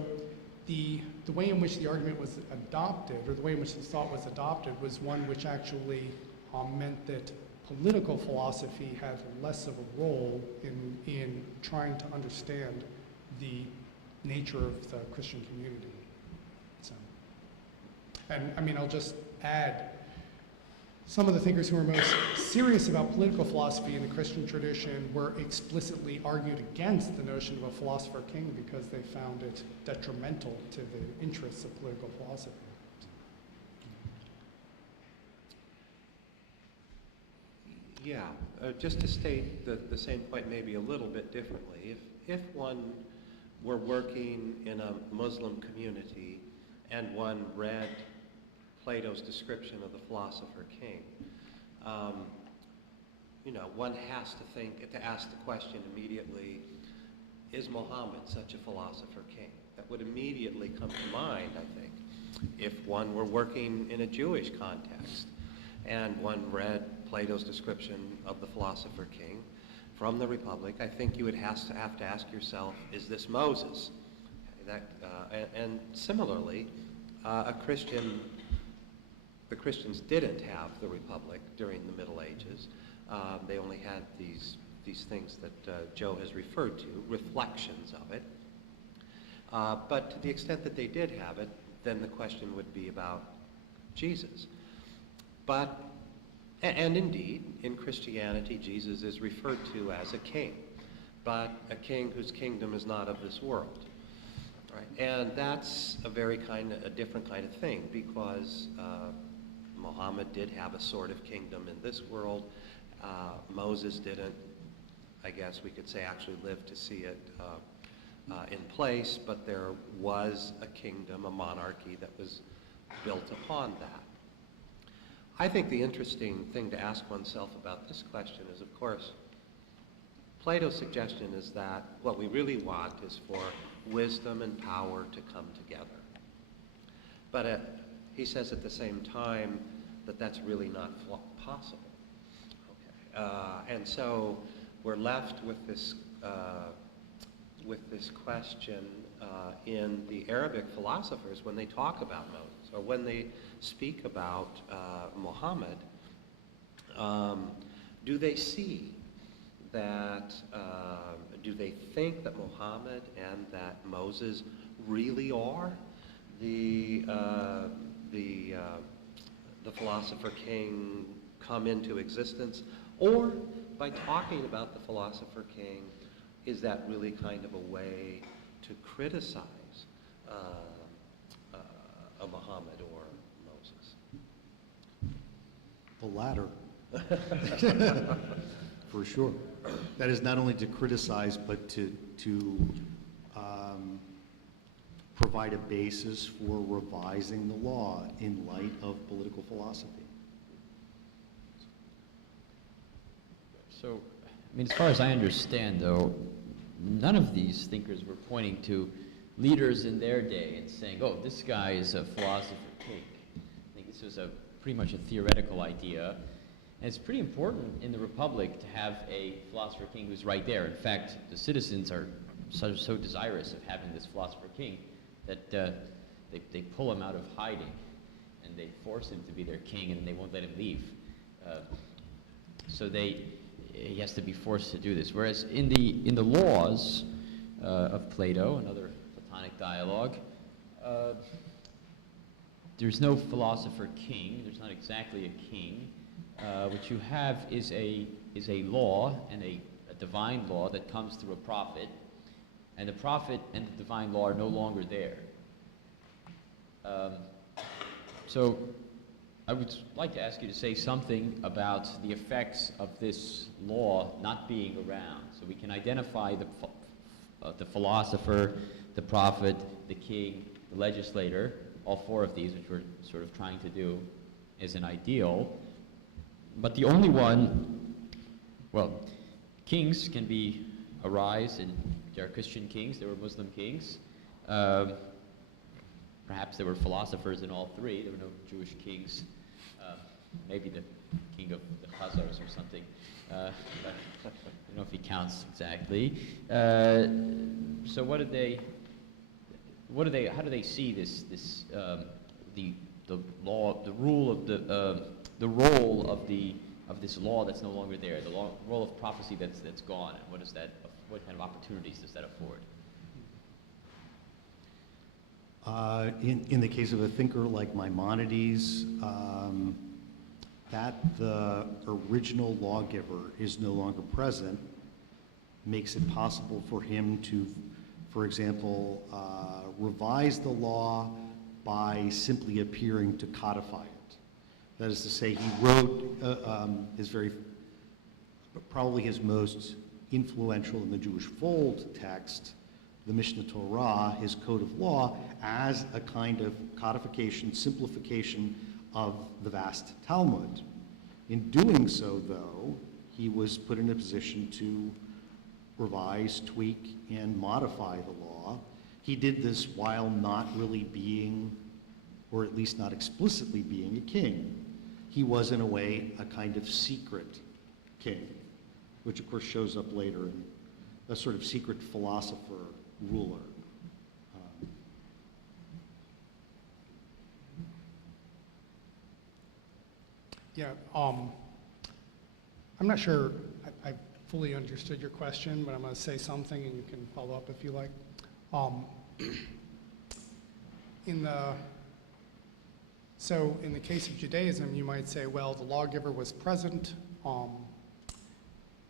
the way in which the argument was adopted, or the way in which the thought was adopted, was one which actually meant that political philosophy had less of a role in trying to understand the nature of the Christian community. So, and I mean, I'll just add, some of the thinkers who were most serious about political philosophy in the Christian tradition were explicitly argued against the notion of a philosopher king because they found it detrimental to the interests of political philosophy. Yeah, just to state the same point maybe a little bit differently. If one were working in a Muslim community and one read Plato's description of the philosopher king, one has to ask the question immediately, is Muhammad such a philosopher king? That would immediately come to mind, I think, if one were working in a Jewish context and one read Plato's description of the philosopher king from the Republic. I think you would have to ask yourself, is this Moses? And similarly, the Christians didn't have the Republic during the Middle Ages. They only had these things that Joe has referred to, reflections of it. But to the extent that they did have it, then the question would be about Jesus. And indeed, in Christianity, Jesus is referred to as a king, but a king whose kingdom is not of this world. Right? And that's a different kind of thing, because Muhammad did have a sort of kingdom in this world. Moses didn't, I guess we could say, actually live to see it in place, but there was a kingdom, a monarchy that was built upon that. I think the interesting thing to ask oneself about this question is, of course, Plato's suggestion is that what we really want is for wisdom and power to come together. But he says at the same time that that's really not possible. Okay. And so we're left with this question in the Arabic philosophers when they talk about Moses, or when they speak about Muhammad. Do they see that, do they think that Muhammad and that Moses really are the philosopher king come into existence? Or by talking about the philosopher king, is that really kind of a way to criticize a Muhammad or Moses? The latter, for sure. That is not only to criticize, but to provide a basis for revising the law in light of political philosophy. So, I mean, as far as I understand, though, none of these thinkers were pointing to leaders in their day and saying, oh, this guy is a philosopher king. I think this was pretty much a theoretical idea. And it's pretty important in the Republic to have a philosopher king who's right there. In fact, the citizens are so desirous of having this philosopher king that they pull him out of hiding and they force him to be their king, and they won't let him leave. So he has to be forced to do this. Whereas in the laws of Plato, another Platonic dialogue, there's no philosopher king. There's not exactly a king. What you have is a law, and a divine law that comes through a prophet, and the prophet and the divine law are no longer there. So I would like to ask you to say something about the effects of this law not being around, so we can identify the philosopher, the prophet, the king, the legislator, all four of these, which we're sort of trying to do as an ideal. But the only one, well, kings can arise in Judeo-Christian kings. There were Muslim kings. Perhaps there were philosophers in all three. There were no Jewish kings. Maybe the king of the Khazars or something. I don't know if he counts exactly. So how do they see this the law, the rule of the role of this law that's no longer there, the role of prophecy that's gone, and what kind of opportunities does that afford? In the case of a thinker like Maimonides, that the original lawgiver is no longer present makes it possible for him to, for example, revise the law by simply appearing to codify it. That is to say, he wrote probably his most influential in the Jewish fold text, the Mishnah Torah, his code of law, as a kind of codification, simplification of the vast Talmud. In doing so, though, he was put in a position to revise, tweak, and modify the law. He did this while not really being, or at least not explicitly being, a king. He was, in a way, a kind of secret king, which of course shows up later in a sort of secret philosopher ruler. Yeah, I'm not sure I fully understood your question, but I'm going to say something and you can follow up if you like. So in the case of Judaism, you might say, well, the lawgiver was present.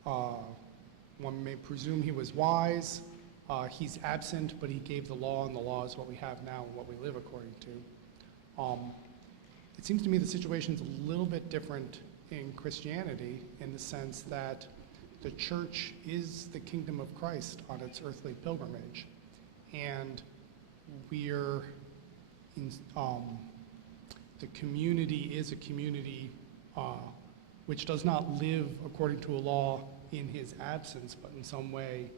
One may presume he was wise. He's absent, but he gave the law, and the law is what we have now and what we live according to. It seems to me the situation's a little bit different in Christianity in the sense that the church is the kingdom of Christ on its earthly pilgrimage. And the community is a community which does not live according to a law in his absence, but in some way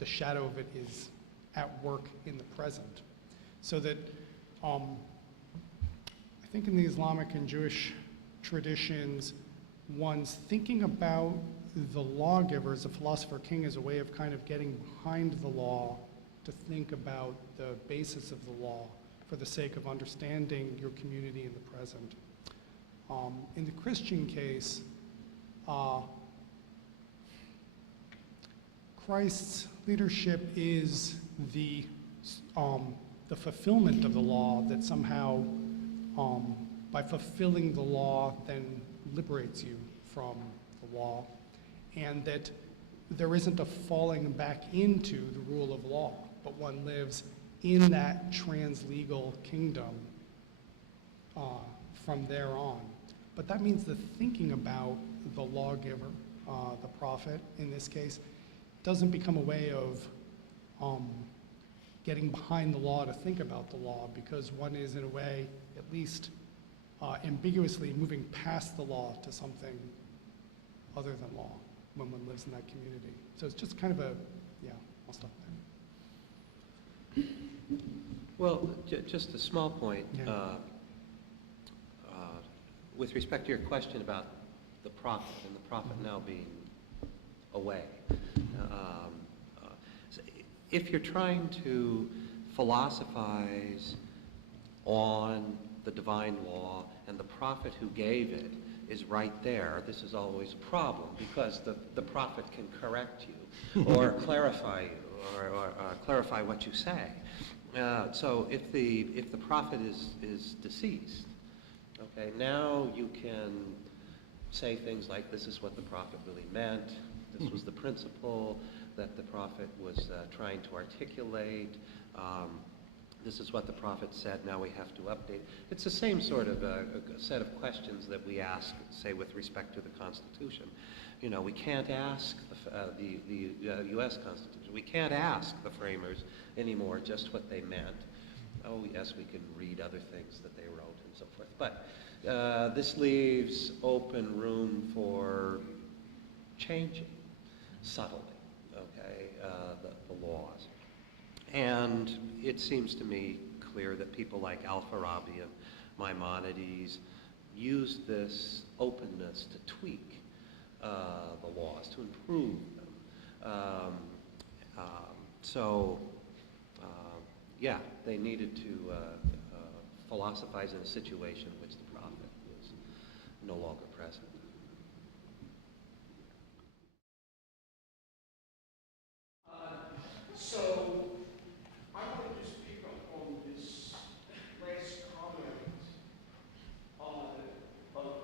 the shadow of it is at work in the present. So that I think in the Islamic and Jewish traditions, one's thinking about the lawgiver as a philosopher king as a way of kind of getting behind the law to think about the basis of the law for the sake of understanding your community in the present. In the Christian case, Christ's leadership is the fulfillment of the law that somehow, by fulfilling the law, then liberates you from the law, and that there isn't a falling back into the rule of law, but one lives in that translegal kingdom from there on. But that means the thinking about the lawgiver, the prophet in this case, doesn't become a way of getting behind the law to think about the law, because one is in a way, at least ambiguously, moving past the law to something other than law when one lives in that community. So it's just kind of I'll stop there. Well, just a small point. Yeah. With respect to your question about the prophet and the prophet now being away. If you're trying to philosophize on the divine law and the prophet who gave it is right there, this is always a problem, because the prophet can correct you or clarify you or clarify what you say. So if the prophet is deceased, okay, now you can say things like, this is what the prophet really meant, this was the principle, that the Prophet was trying to articulate. This is what the Prophet said, now we have to update. It's the same sort of a set of questions that we ask, say, with respect to the Constitution. You know, we can't ask the U.S. Constitution, we can't ask the framers anymore just what they meant. Oh, yes, we can read other things that they wrote and so forth. But this leaves open room for changing subtly, okay, the laws. And it seems to me clear that people like Al-Farabi and Maimonides used this openness to tweak the laws, to improve them. Yeah, they needed to philosophize in a situation in which the Prophet was no longer present. So I want to just pick up on this last comment of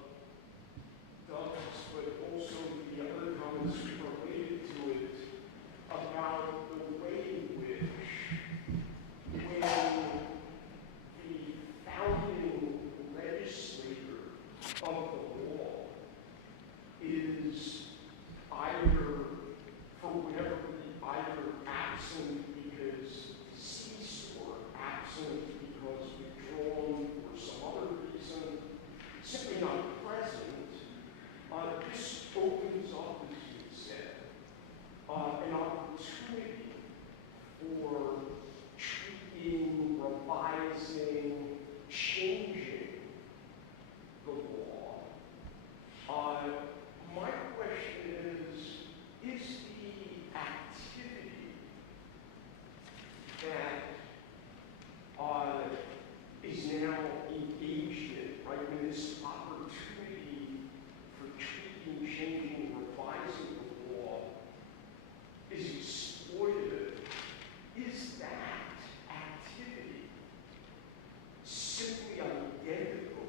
Doug's, but also the other comments related to it about the way in which when the founding legislator of the law is either, for whatever reason, either absent because deceased or absent because withdrawn for some other reason, simply not present, this opens up, as you said, an opportunity for treating, revising, changing the law. My question is the activity that is now engaged in, right, in this opportunity for treating, changing, revising the law is exploited, is that activity simply identical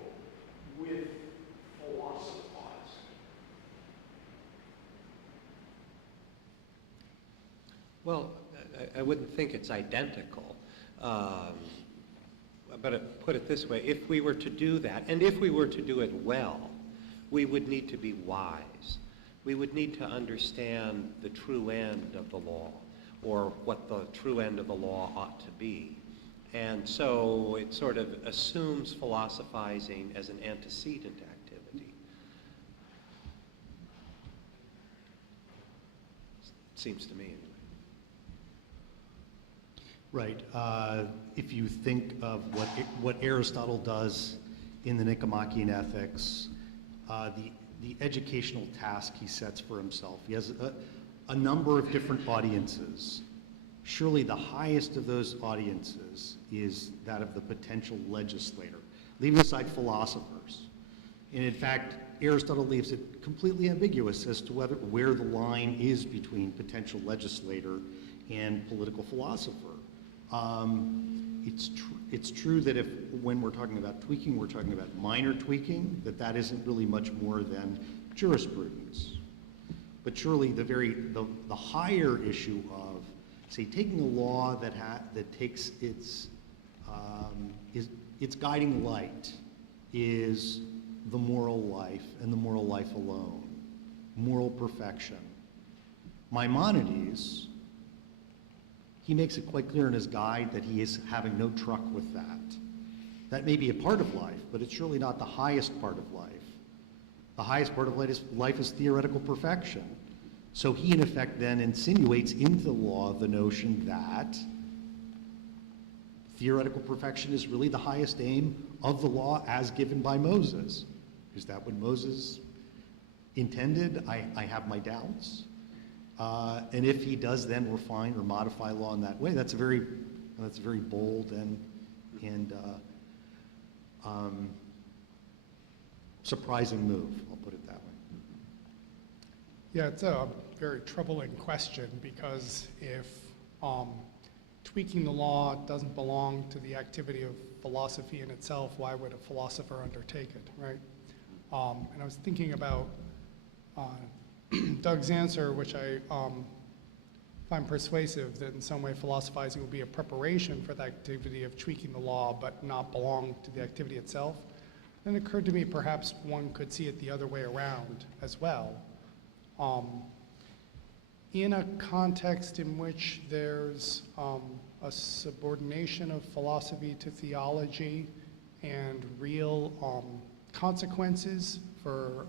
with philosophizing? Well, I wouldn't think it's identical. But put it this way, if we were to do that, and if we were to do it well, we would need to be wise. We would need to understand the true end of the law, or what the true end of the law ought to be. And so it sort of assumes philosophizing as an antecedent activity. Seems to me, anyway. Right. If you think of what Aristotle does in the Nicomachean Ethics, the educational task he sets for himself, he has a number of different audiences. Surely the highest of those audiences is that of the potential legislator, leaving aside philosophers. And in fact, Aristotle leaves it completely ambiguous as to where the line is between potential legislator and political philosopher. It's true that when we're talking about tweaking, we're talking about minor tweaking, that isn't really much more than jurisprudence. But surely the higher issue of, say, taking a law that takes its guiding light is the moral life and the moral life alone, moral perfection. Maimonides, he makes it quite clear in his guide that he is having no truck with that. That may be a part of life, but it's surely not the highest part of life. The highest part of life is theoretical perfection. So he, in effect, then insinuates into the law the notion that theoretical perfection is really the highest aim of the law as given by Moses. Is that what Moses intended? I have my doubts. And if he does then refine or modify law in that way, that's a very bold and surprising move. I'll put it that way. Yeah, it's a very troubling question, because if tweaking the law doesn't belong to the activity of philosophy in itself, why would a philosopher undertake it, right? And I was thinking about Doug's answer, which I if I'm persuasive that in some way philosophizing will be a preparation for the activity of tweaking the law but not belong to the activity itself, then it occurred to me perhaps one could see it the other way around as well. In a context in which there's a subordination of philosophy to theology and real consequences for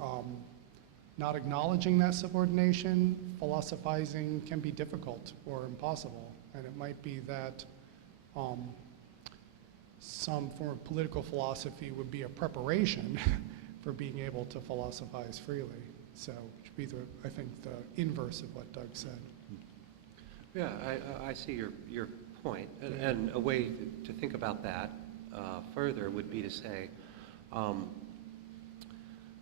not acknowledging that subordination, philosophizing can be difficult or impossible. And it might be that some form of political philosophy would be a preparation for being able to philosophize freely. So, which would be, I think, the inverse of what Doug said. Yeah, I see your point. And a way to think about that further would be to say,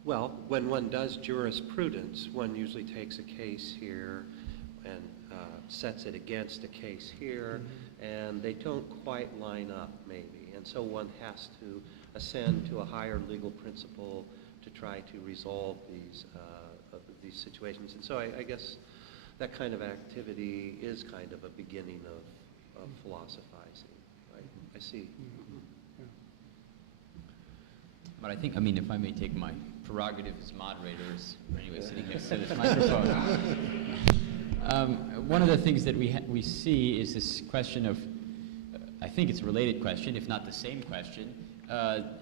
well, when one does jurisprudence, one usually takes a case here and sets it against a case here, and they don't quite line up, maybe. And so one has to ascend to a higher legal principle to try to resolve these situations. And so I guess that kind of activity is kind of a beginning of philosophizing, right? I see. But I think, I mean, if I may take my prerogative as moderators, or anyway, sitting next to this microphone, one of the things that we see is this question of, I think it's a related question, if not the same question,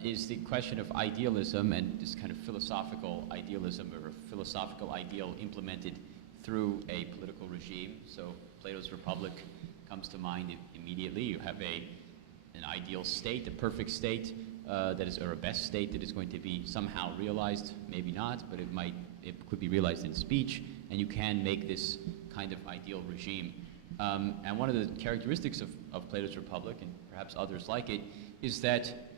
is the question of idealism and this kind of philosophical idealism or a philosophical ideal implemented through a political regime. So Plato's Republic comes to mind immediately. You have an ideal state, a perfect state, that is, or a best state that is going to be somehow realized, maybe not, but it could be realized in speech, and you can make this kind of ideal regime. And one of the characteristics of Plato's Republic, and perhaps others like it, is that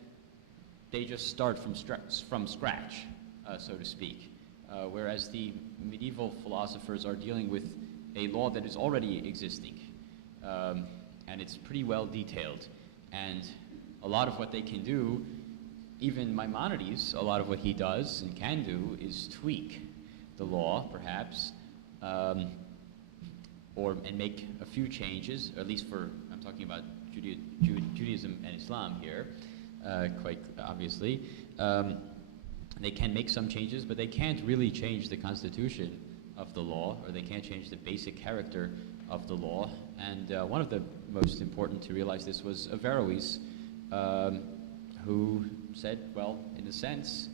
they just start from scratch, so to speak. Whereas the medieval philosophers are dealing with a law that is already existing, and it's pretty well detailed. And a lot of what they can do, even Maimonides, a lot of what he does and can do is tweak the law, perhaps, and make a few changes, or at least I'm talking about Judaism and Islam here, quite obviously. They can make some changes, but they can't really change the constitution of the law, or they can't change the basic character of the law. And one of the most important to realize this was Averroes, who said, well, in a sense,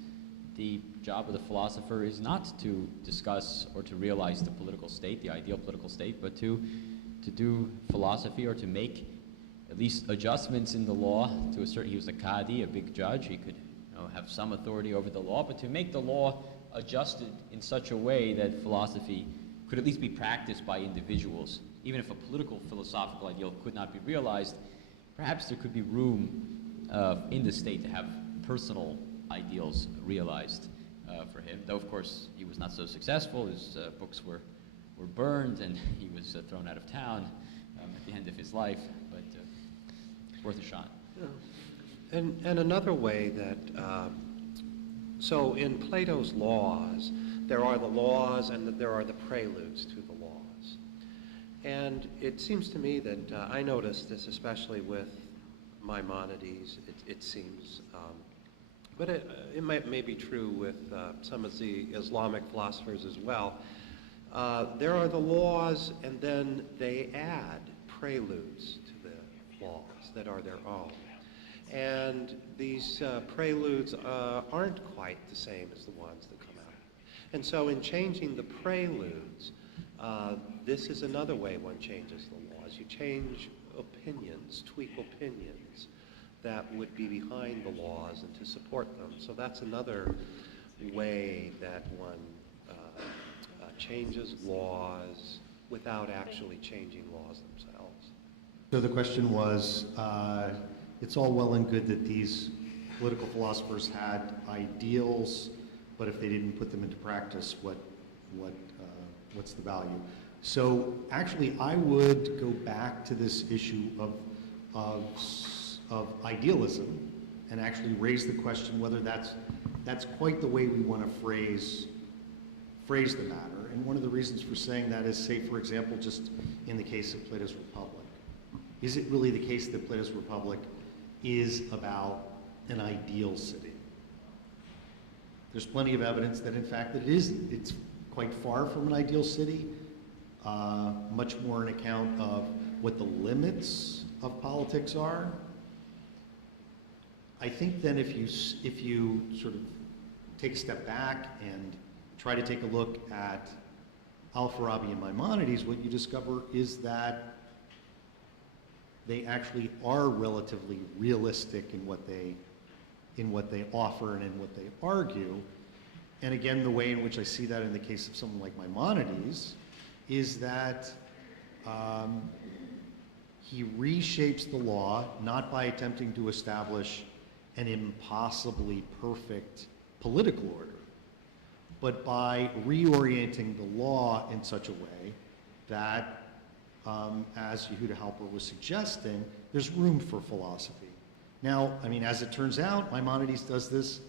the job of the philosopher is not to discuss or to realize the political state, the ideal political state, but to do philosophy or to make at least adjustments in the law to a certain, he was a Qadi, a big judge, he could have some authority over the law, but to make the law adjusted in such a way that philosophy could at least be practiced by individuals. Even if a political philosophical ideal could not be realized, perhaps there could be room in the state to have personal ideals realized for him. Though, of course, he was not so successful. His books were burned, and he was thrown out of town at the end of his life, but it's worth a shot. Yeah. And another way that, so in Plato's laws, there are the laws and there are the preludes to the laws. And it seems to me that I noticed this especially with Maimonides, it seems, but it may be true with some of the Islamic philosophers as well. There are the laws, and then they add preludes to the laws that are their own. And these preludes aren't quite the same as the ones that come out. And so in changing the preludes, this is another way one changes the laws. You change opinions, tweak opinions that would be behind the laws and to support them. So that's another way that one changes laws without actually changing laws themselves. So the question was, it's all well and good that these political philosophers had ideals, but if they didn't put them into practice, what's the value? So actually, I would go back to this issue of idealism and actually raise the question whether that's quite the way we want to phrase the matter. and one of the reasons for saying that is, say, for example, just in the case of Plato's Republic. Is it really the case that Plato's Republic is about an ideal city? There's plenty of evidence that, in fact, that it isn't. It's quite far from an ideal city, much more an account of what the limits of politics are. I think then if you sort of take a step back and try to take a look at Al-Farabi and Maimonides, what you discover is that they actually are relatively realistic in what they offer and in what they argue. And again, the way in which I see that in the case of someone like Maimonides is that he reshapes the law not by attempting to establish an impossibly perfect political order, but by reorienting the law in such a way that, as Yehuda Halper was suggesting, there's room for philosophy. Now, I mean, as it turns out, Maimonides does this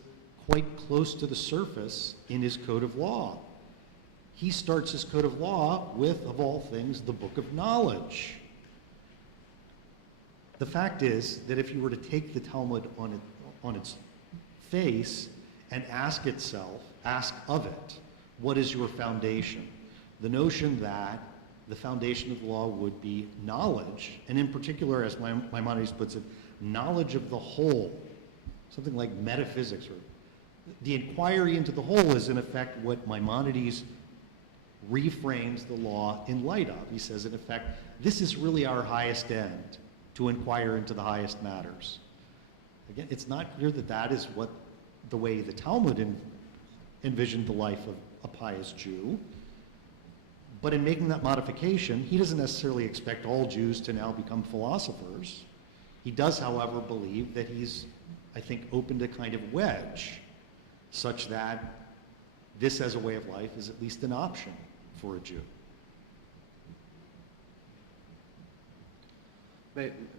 quite close to the surface in his Code of Law. He starts his Code of Law with, of all things, the Book of Knowledge. The fact is that if you were to take the Talmud on its face and ask of it, what is your foundation? The notion that the foundation of the law would be knowledge, and in particular, as Maimonides puts it, knowledge of the whole, something like metaphysics. Or the inquiry into the whole is, in effect, what Maimonides reframes the law in light of. He says, in effect, this is really our highest end, to inquire into the highest matters. Again, it's not clear that that is what the way the Talmud envisioned the life of a pious Jew. But in making that modification, he doesn't necessarily expect all Jews to now become philosophers. He does, however, believe that he's, I think, opened a kind of wedge such that this as a way of life is at least an option for a Jew.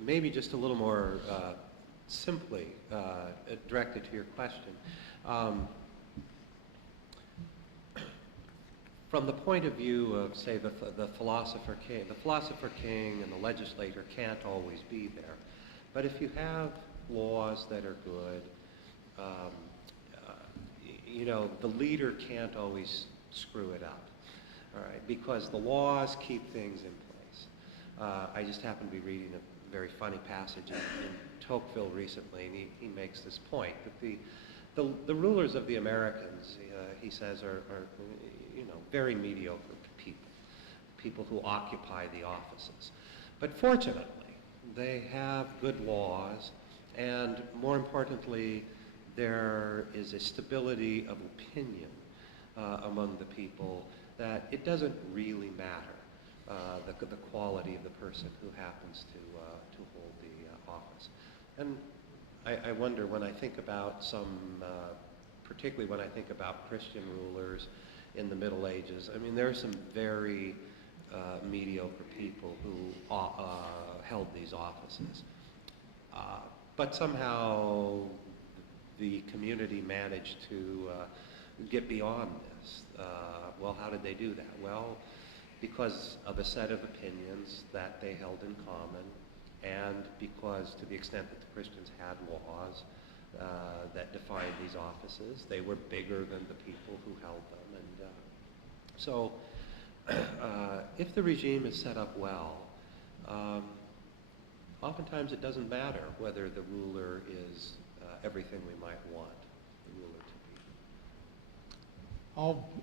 Maybe just a little more simply directed to your question. From the point of view of, say, the philosopher king and the legislator can't always be there. But if you have laws that are good, the leader can't always screw it up, all right, because the laws keep things in place. I just happened to be reading a very funny passage in Tocqueville recently, and he makes this point that the rulers of the Americans, he says, are very mediocre people who occupy the offices. But fortunately, they have good laws, and more importantly, there is a stability of opinion among the people that it doesn't really matter the quality of the person who happens to hold the office. And I wonder, when I think about particularly when I think about Christian rulers in the Middle Ages, I mean, there are some very mediocre people who held these offices. But somehow the community managed to get beyond this. Well, how did they do that? Well, because of a set of opinions that they held in common, and because to the extent that the Christians had laws that defined these offices, they were bigger than the people who held them. And so if the regime is set up well, oftentimes it doesn't matter whether the ruler is everything we might want the ruler to be.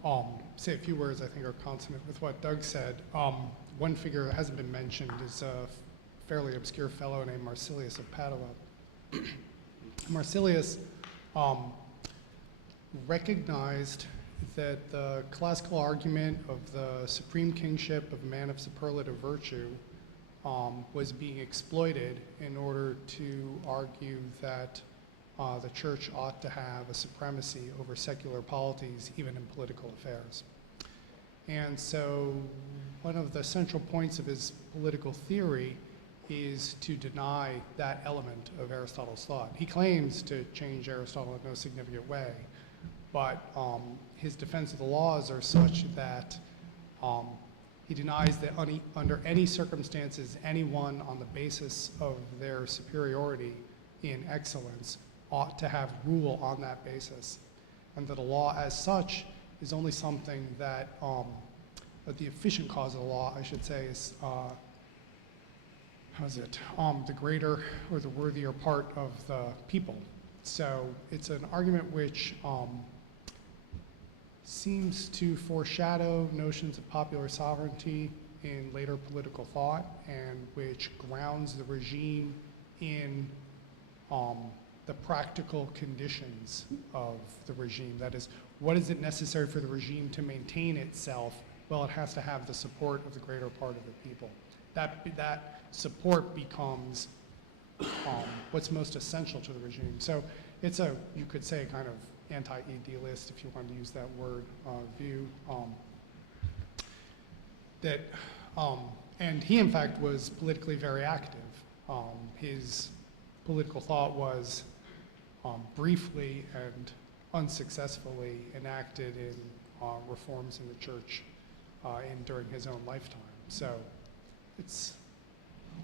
I'll say a few words I think are consonant with what Doug said. One figure that hasn't been mentioned is a fairly obscure fellow named Marsilius of Padua. Marsilius recognized that the classical argument of the supreme kingship of a man of superlative virtue was being exploited in order to argue that the church ought to have a supremacy over secular polities, even in political affairs. And so one of the central points of his political theory is to deny that element of Aristotle's thought. He claims to change Aristotle in no significant way, but his defense of the laws are such that He denies that under any circumstances, anyone on the basis of their superiority in excellence ought to have rule on that basis, and that a law as such is only something that the efficient cause of the law, I should say, is the greater or the worthier part of the people. So it's an argument which seems to foreshadow notions of popular sovereignty in later political thought, and which grounds the regime in the practical conditions of the regime. That is, what is it necessary for the regime to maintain itself? Well, it has to have the support of the greater part of the people. That support becomes what's most essential to the regime. So it's a, you could say, kind of anti-idealist, if you wanted to use that word, view. And he, in fact, was politically very active. His political thought was briefly and unsuccessfully enacted in reforms in the church during his own lifetime. So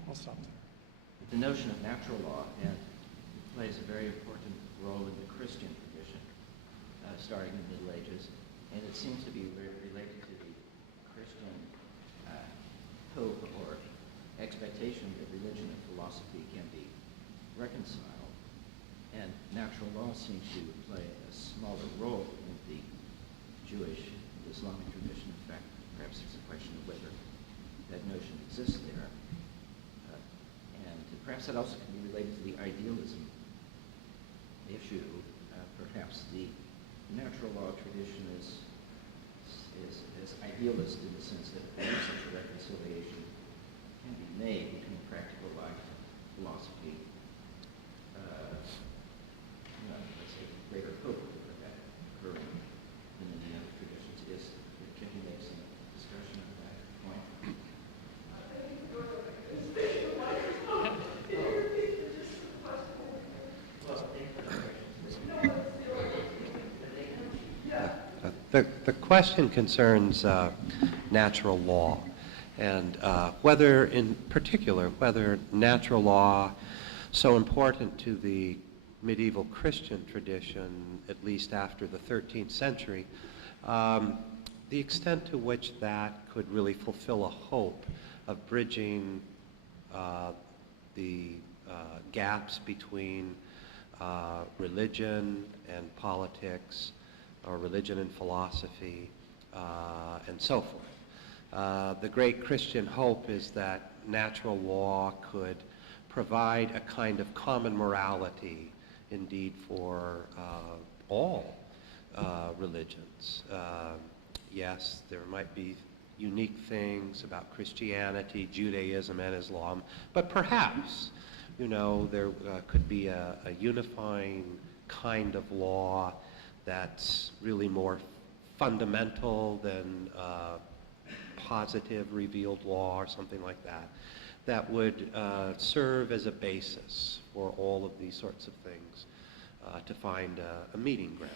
I'll stop there. The notion of natural law plays a very important role in the Christian tradition, starting in the Middle Ages, and it seems to be very related to the Christian hope or expectation that religion and philosophy can be reconciled, and natural law seems to play a smaller role in the Jewish and Islamic tradition. In fact, perhaps it's a question of whether that notion exists there. And perhaps that also can be related to the idealism issue. Perhaps the natural law tradition is idealist in the sense that such a reconciliation can be made between practical life and philosophy. Let's say greater hope for that occurring than in the other traditions. Can you make some discussion of that point? The question concerns natural law, and whether, in particular, whether natural law, so important to the medieval Christian tradition, at least after the 13th century, the extent to which that could really fulfill a hope of bridging the gaps between religion and politics, or religion and philosophy, and so forth. The great Christian hope is that natural law could provide a kind of common morality, indeed, for all religions. Yes, there might be unique things about Christianity, Judaism, and Islam, but perhaps, there could be a unifying kind of law that's really more fundamental than positive revealed law or something like that, that would serve as a basis for all of these sorts of things to find a meeting ground.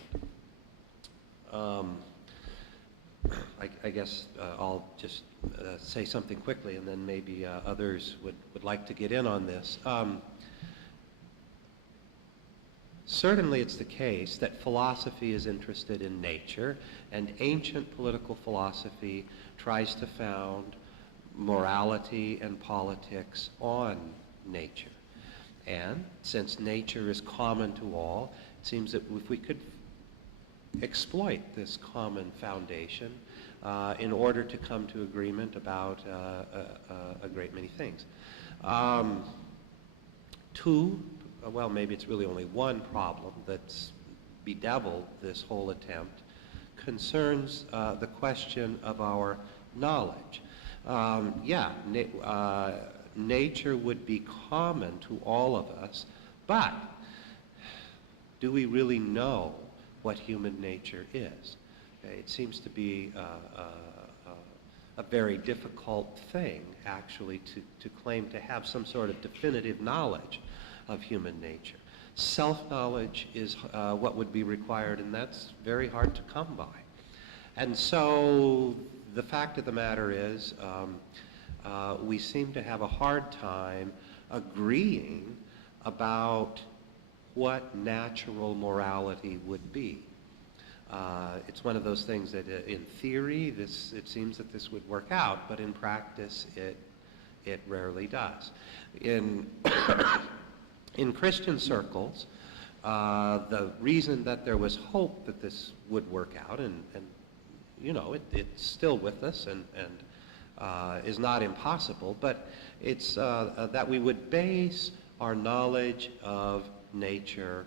I guess I'll just say something quickly, and then maybe others would like to get in on this. Certainly it's the case that philosophy is interested in nature, and ancient political philosophy tries to found morality and politics on nature. And since nature is common to all, it seems that if we could exploit this common foundation in order to come to agreement about a great many things. Well, maybe it's really only one problem that's bedeviled this whole attempt, concerns the question of our knowledge. Nature would be common to all of us, but do we really know what human nature is? Okay, it seems to be a very difficult thing, actually, to claim to have some sort of definitive knowledge of human nature. Self-knowledge is what would be required, and that's very hard to come by. And so the fact of the matter is, we seem to have a hard time agreeing about what natural morality would be. It's one of those things that in theory, it seems that this would work out, but in practice, it rarely does. In, in Christian circles, the reason that there was hope that this would work out, and you know, it's still with us and is not impossible, but it's that we would base our knowledge of nature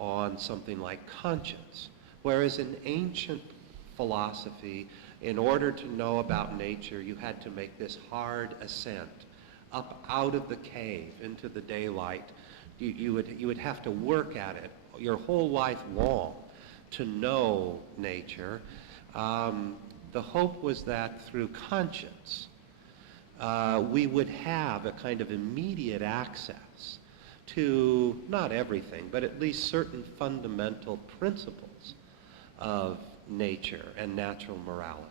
on something like conscience. Whereas in ancient philosophy, in order to know about nature, you had to make this hard ascent up out of the cave into the daylight. You would have to work at it your whole life long to know nature. The hope was that through conscience, we would have a kind of immediate access to not everything, but at least certain fundamental principles of nature and natural morality.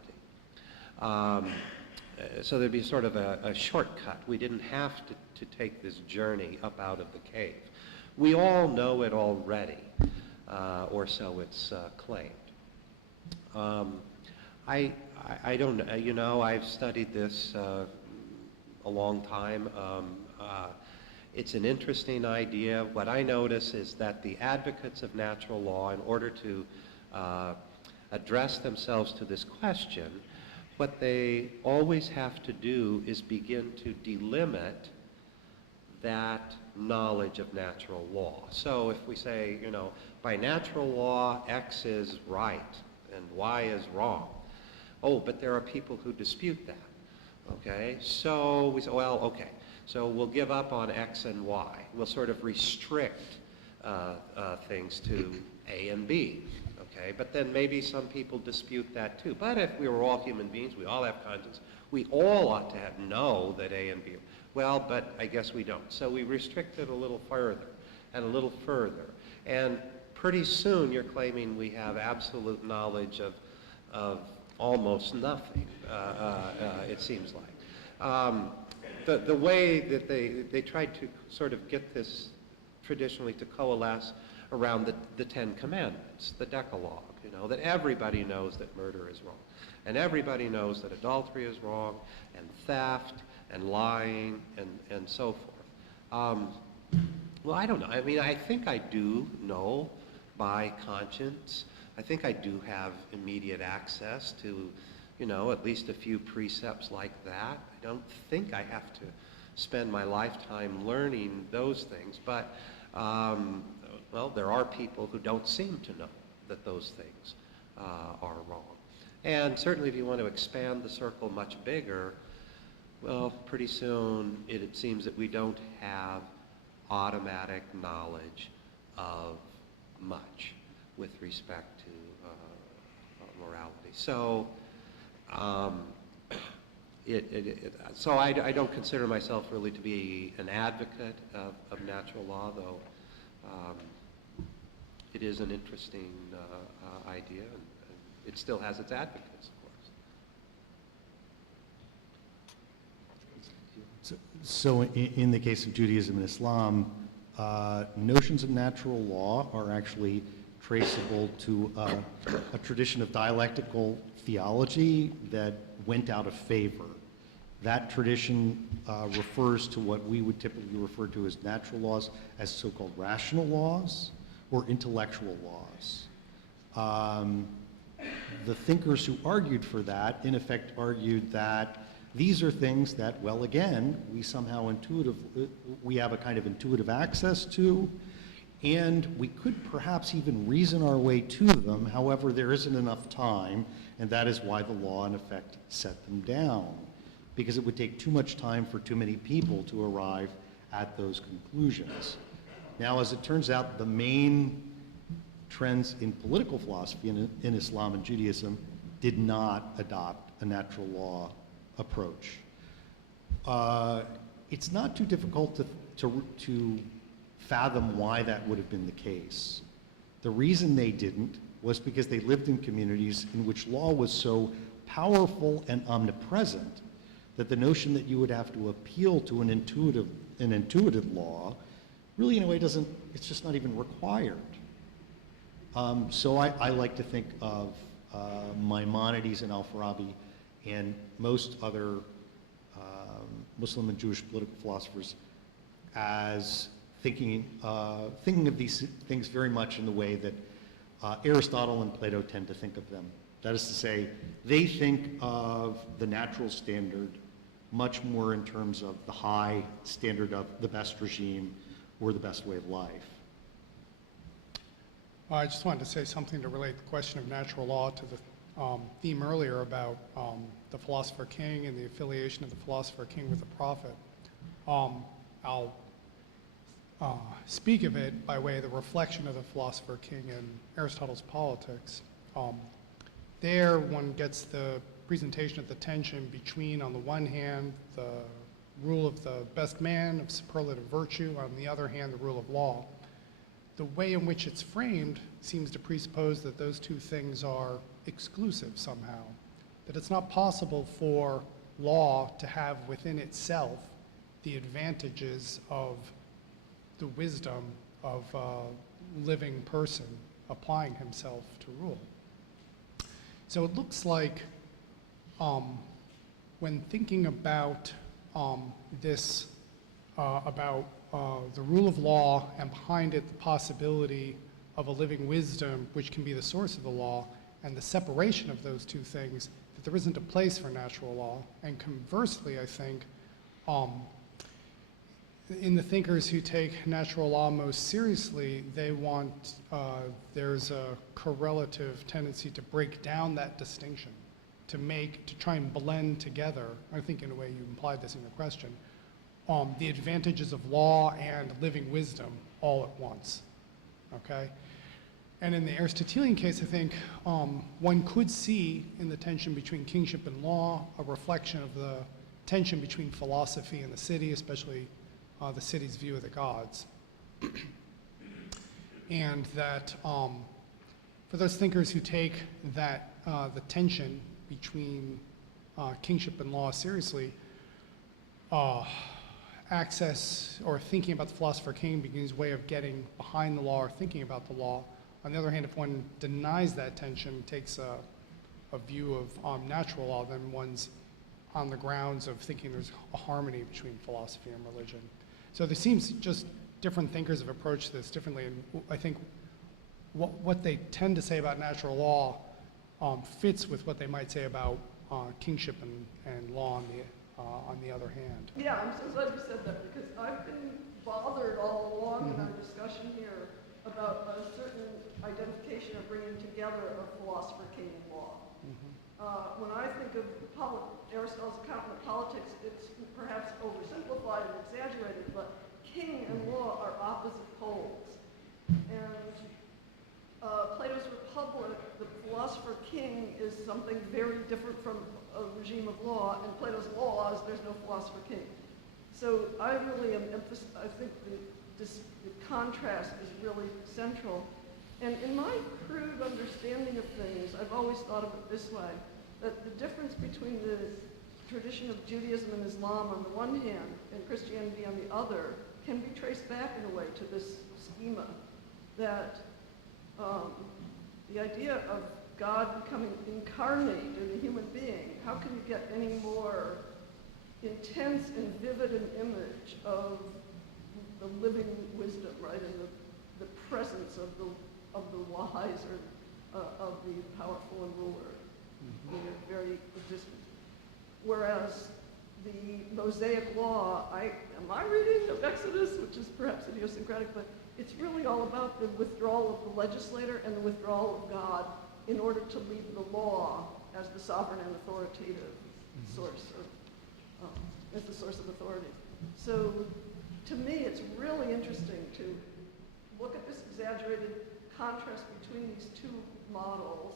So there'd be sort of a shortcut. We didn't have to take this journey up out of the cave. We all know it already, or so it's claimed. I don't know, you know, I've studied this a long time. It's an interesting idea. What I notice is that the advocates of natural law, in order to address themselves to this question, what they always have to do is begin to delimit that knowledge of natural law. So if we say, you know, by natural law, X is right and Y is wrong. Oh, but there are people who dispute that, okay? So we say, well, okay, so we'll give up on X and Y. We'll sort of restrict things to A and B, okay? But then maybe some people dispute that too. But if we were all human beings, we all have conscience, we all ought to know that A and B. Well, but I guess we don't. So we restrict it a little further and a little further. And pretty soon you're claiming we have absolute knowledge of almost nothing, it seems like. The way that they tried to sort of get this traditionally to coalesce around the Ten Commandments, the Decalogue, you know, that everybody knows that murder is wrong. And everybody knows that adultery is wrong, and theft, and lying, and so forth. Well, I don't know. I mean, I think I do know by conscience. I think I do have immediate access to, you know, at least a few precepts like that. I don't think I have to spend my lifetime learning those things, but, well, there are people who don't seem to know that those things are wrong. And certainly if you want to expand the circle much bigger, well, pretty soon it seems that we don't have automatic knowledge of much with respect to morality. So, so I don't consider myself really to be an advocate of natural law, though it is an interesting idea, and it still has its advocates, of course. So in the case of Judaism and Islam, notions of natural law are actually traceable to a tradition of dialectical theology that went out of favor. That tradition refers to what we would typically refer to as natural laws as so-called rational laws or intellectual laws. The thinkers who argued for that, in effect, argued that these are things that, well, again, we somehow we have a kind of intuitive access to, and we could perhaps even reason our way to them. However, there isn't enough time, and that is why the law, in effect, set them down, because it would take too much time for too many people to arrive at those conclusions. Now, as it turns out, the main trends in political philosophy in Islam and Judaism did not adopt a natural law approach. It's not too difficult to fathom why that would have been the case. The reason they didn't was because they lived in communities in which law was so powerful and omnipresent that the notion that you would have to appeal to an intuitive law really in a way doesn't, it's just not even required. So I like to think of Maimonides and Al-Farabi and most other Muslim and Jewish political philosophers as thinking of these things very much in the way that Aristotle and Plato tend to think of them. That is to say, they think of the natural standard much more in terms of the high standard of the best regime or the best way of life. I just wanted to say something to relate the question of natural law to the theme earlier about the philosopher king and the affiliation of the philosopher king with the prophet. I'll speak of it by way of the reflection of the philosopher king in Aristotle's Politics. There one gets the presentation of the tension between, on the one hand, the rule of the best man, of superlative virtue, on the other hand, the rule of law. The way in which it's framed seems to presuppose that those two things are exclusive somehow, that it's not possible for law to have within itself the advantages of the wisdom of a living person applying himself to rule. So it looks like when thinking about this, about the rule of law and behind it the possibility of a living wisdom which can be the source of the law and the separation of those two things, that there isn't a place for natural law. And conversely, I think, in the thinkers who take natural law most seriously, they want, there's a correlative tendency to break down that distinction, to try and blend together, I think in a way you implied this in your question, the advantages of law and living wisdom all at once, okay? And in the Aristotelian case, I think one could see in the tension between kingship and law a reflection of the tension between philosophy and the city, especially the city's view of the gods. And that for those thinkers who take that the tension between kingship and law seriously, access or thinking about the philosopher king begins a way of getting behind the law or thinking about the law. On the other hand, if one denies that tension, takes a view of natural law, then one's on the grounds of thinking there's a harmony between philosophy and religion. So there seems just different thinkers have approached this differently, and I think what they tend to say about natural law fits with what they might say about kingship and law on the other hand. Yeah, I'm so glad you said that, because I've been bothered all along in our discussion here about a certain identification of bringing together a philosopher king and law. When I think of Aristotle's account of politics, it's perhaps oversimplified and exaggerated, but king and law are opposite poles. And Plato's Republic, the philosopher king is something very different from a regime of law, and Plato's laws, there's no philosopher king. So I really am I think the contrast is really central. And in my crude understanding of things, I've always thought of it this way, that the difference between the tradition of Judaism and Islam on the one hand and Christianity on the other can be traced back in a way to this schema, that the idea of God becoming incarnate in a human being, how can you get any more intense and vivid an image of the living wisdom, right, and the presence of the wise or of the powerful and ruler in their very existence. Whereas the Mosaic law, am I reading of Exodus, which is perhaps idiosyncratic, but it's really all about the withdrawal of the legislator and the withdrawal of God in order to leave the law as the sovereign and authoritative source of, as the source of authority. So to me, it's really interesting to look at this exaggerated contrast between these two models,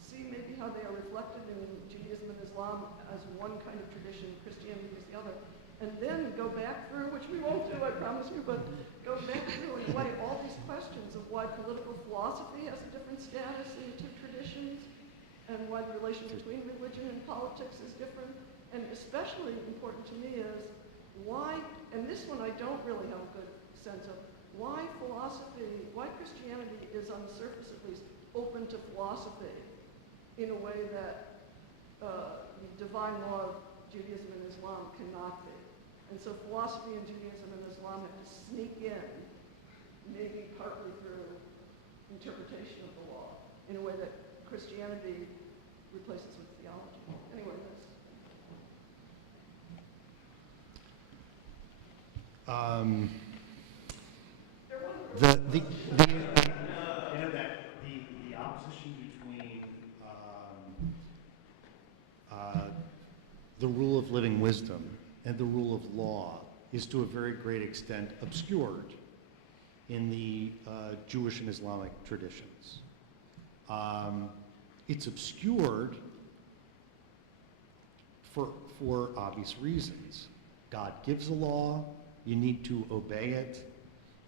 see maybe how they are reflected in Judaism and Islam as one kind of tradition, Christianity as the other, and then go back through, which we won't do, I promise you, but go back through and weigh all these questions of why political philosophy has a different status in the two traditions, and why the relation between religion and politics is different. And especially important to me is why, and this one I don't really have a good sense of, why philosophy, why Christianity is on the surface at least open to philosophy in a way that the divine law of Judaism and Islam cannot be. And so philosophy and Judaism and Islam have to sneak in, maybe partly through interpretation of the law, in a way that Christianity replaces with theology. Anyway, you know that the opposition between the rule of living wisdom and the rule of law is to a very great extent obscured in the Jewish and Islamic traditions. It's obscured for obvious reasons. God gives a law, you need to obey it.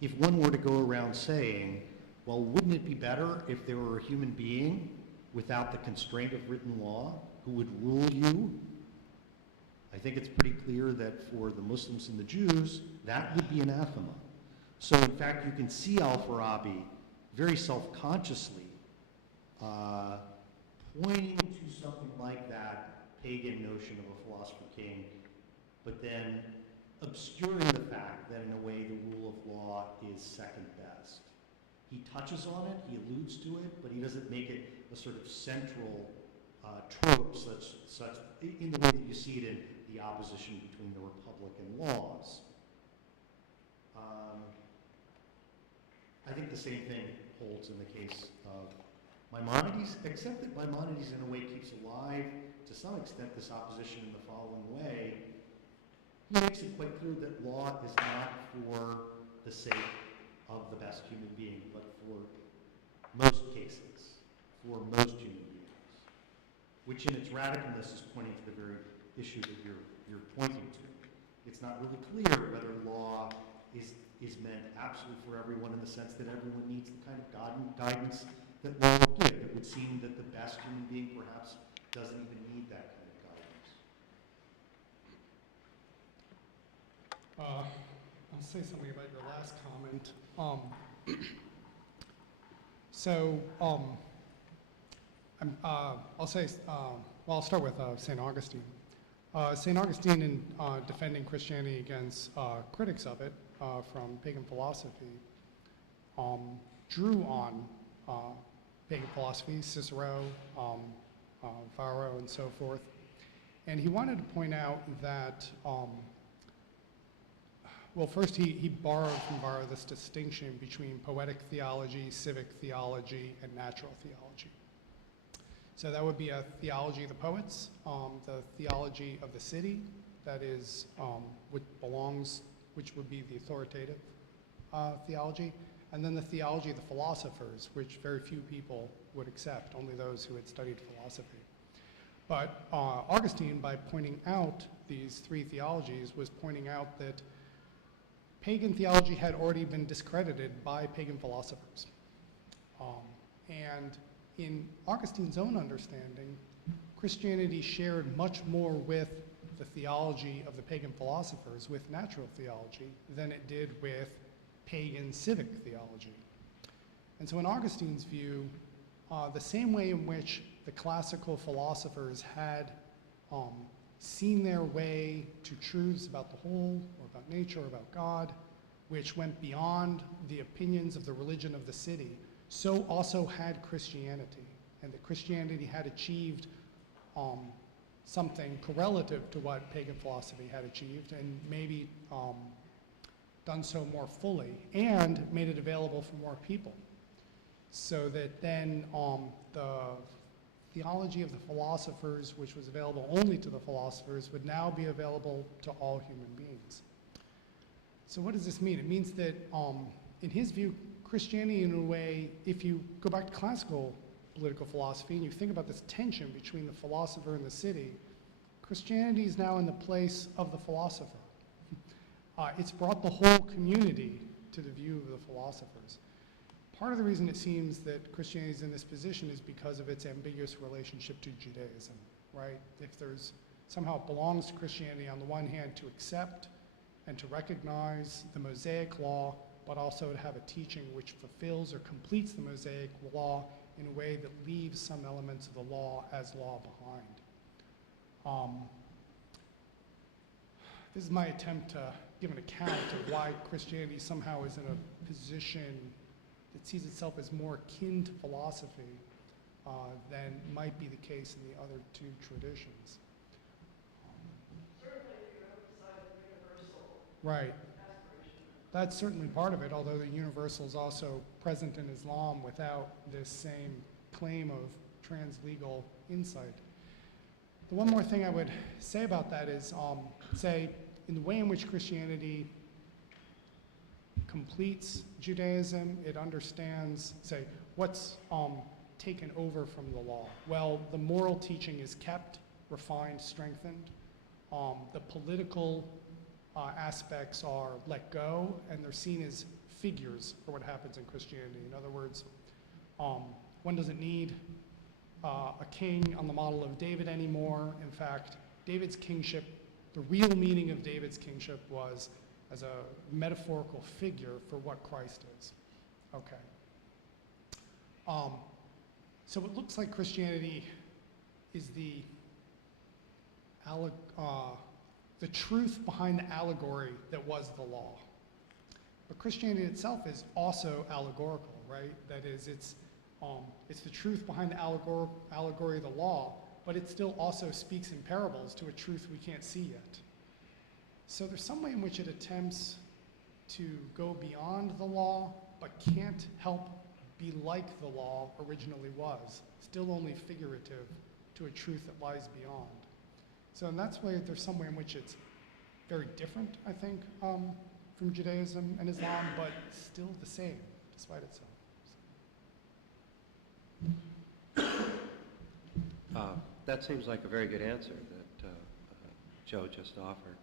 If one were to go around saying, well, wouldn't it be better if there were a human being without the constraint of written law who would rule you? I think it's pretty clear that for the Muslims and the Jews, that would be anathema. So in fact, you can see Al-Farabi very self-consciously pointing to something like that pagan notion of a philosopher king, but then obscuring the fact that in a way the rule of law is second best. He touches on it, he alludes to it, but he doesn't make it a sort of central trope such in the way that you see it in the opposition between the Republic and laws. I think the same thing holds in the case of Maimonides, except that Maimonides in a way keeps alive to some extent this opposition in the following way. He makes it quite clear that law is not for the sake of the best human being, but for most cases, for most human beings, which in its radicalness is pointing to the very issue that you're pointing to. It's not really clear whether law is meant absolutely for everyone in the sense that everyone needs the kind of guidance that law will give. It would seem that the best human being perhaps doesn't even need that kind of guidance. I'll say something about your last comment. I'll start with St. Augustine. St. Augustine, in defending Christianity against critics of it from pagan philosophy, drew on pagan philosophy, Cicero, Varro, and so forth. And he wanted to point out that, well, first he borrowed from Varro this distinction between poetic theology, civic theology, and natural theology. So that would be a theology of the poets, the theology of the city, that is, which would be the authoritative theology, and then the theology of the philosophers, which very few people would accept, only those who had studied philosophy. But Augustine, by pointing out these three theologies, was pointing out that pagan theology had already been discredited by pagan philosophers. And in Augustine's own understanding, Christianity shared much more with the theology of the pagan philosophers, with natural theology, than it did with pagan civic theology. And so in Augustine's view, the same way in which the classical philosophers had seen their way to truths about the whole, or about nature, or about God, which went beyond the opinions of the religion of the city, so also had Christianity. And that Christianity had achieved something correlative to what pagan philosophy had achieved, and maybe done so more fully, and made it available for more people. So that then the theology of the philosophers, which was available only to the philosophers, would now be available to all human beings. So what does this mean? It means that, in his view, Christianity, in a way, if you go back to classical political philosophy and you think about this tension between the philosopher and the city, Christianity is now in the place of the philosopher. It's brought the whole community to the view of the philosophers. part of the reason it seems that Christianity is in this position is because of its ambiguous relationship to Judaism, right? If there's, somehow it belongs to Christianity on the one hand to accept and to recognize the Mosaic law, but also to have a teaching which fulfills or completes the Mosaic law in a way that leaves some elements of the law as law behind. This is my attempt to give an account of why Christianity somehow is in a position that sees itself as more akin to philosophy than might be the case in the other two traditions. Certainly, you emphasize the universal Right. aspiration. That's certainly part of it, although the universal is also present in Islam without this same claim of translegal insight. The one more thing I would say about that is, say, in the way in which Christianity completes Judaism, it understands, say, what's taken over from the law. Well, the moral teaching is kept, refined, strengthened. The political aspects are let go, and they're seen as figures for what happens in Christianity. In other words, one doesn't need a king on the model of David anymore. In fact, David's kingship, the real meaning of David's kingship was as a metaphorical figure for what Christ is. Okay. So it looks like Christianity is the truth behind the allegory that was the law. But Christianity itself is also allegorical, right? That is, it's the truth behind the allegory of the law, but it still also speaks in parables to a truth we can't see yet. So there's some way in which it attempts to go beyond the law, but can't help be like the law originally was, still only figurative to a truth that lies beyond. So in that way, there's some way in which it's very different, I think, from Judaism and Islam, but still the same, despite itself. That seems like a very good answer that Joe just offered.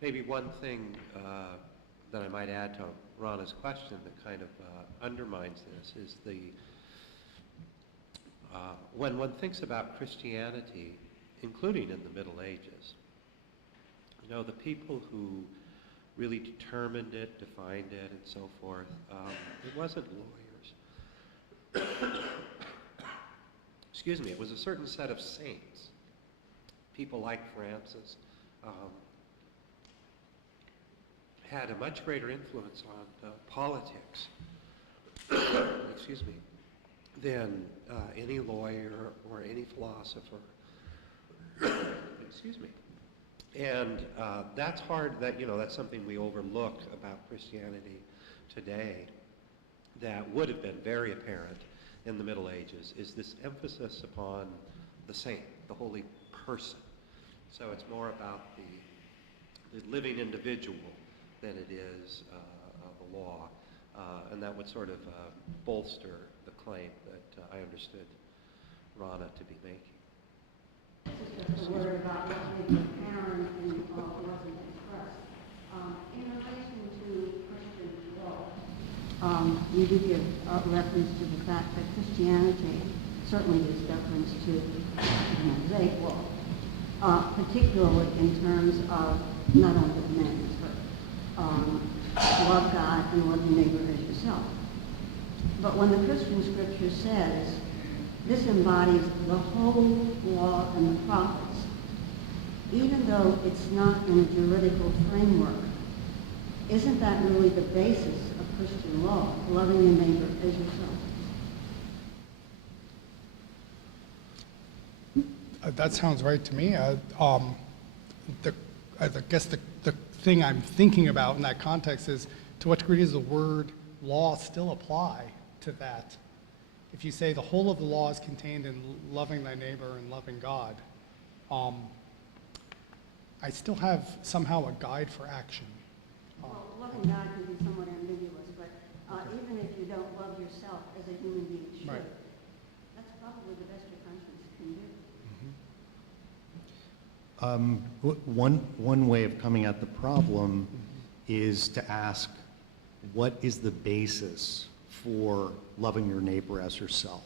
Maybe one thing that I might add to Ronna's question that kind of undermines this is when one thinks about Christianity, including in the Middle Ages, you know, the people who really determined it, defined it, and so forth, it wasn't lawyers. Excuse me, it was a certain set of saints. People like Francis had a much greater influence on politics, excuse me, than any lawyer or any philosopher. Excuse me. And that's hard, that's something we overlook about Christianity today that would have been very apparent in the Middle Ages, is this emphasis upon the saint, the holy person. So it's more about the living individual than it is the law. And that would sort of bolster the claim that I understood Ronna to be making. Just a word about what the Parens and wasn't expressed. In relation to Christian law, you did give reference to the fact that Christianity certainly gives deference to the Mosaic law, particularly in terms of not only the commandments, but love God and love your neighbor as yourself. But when the Christian scripture says, this embodies the whole law and the prophets, even though it's not in a juridical framework, isn't that really the basis of Christian law, loving your neighbor as yourself? That sounds right to me. I guess the thing I'm thinking about in that context is, to what degree does the word law still apply to that? If you say the whole of the law is contained in loving thy neighbor and loving God, I still have somehow a guide for action. Well, loving God can be somewhat ambiguous, but even if you don't love yourself as a human being should, Right. that's probably the best your conscience can do. One way of coming at the problem is to ask what is the basis for loving your neighbor as yourself?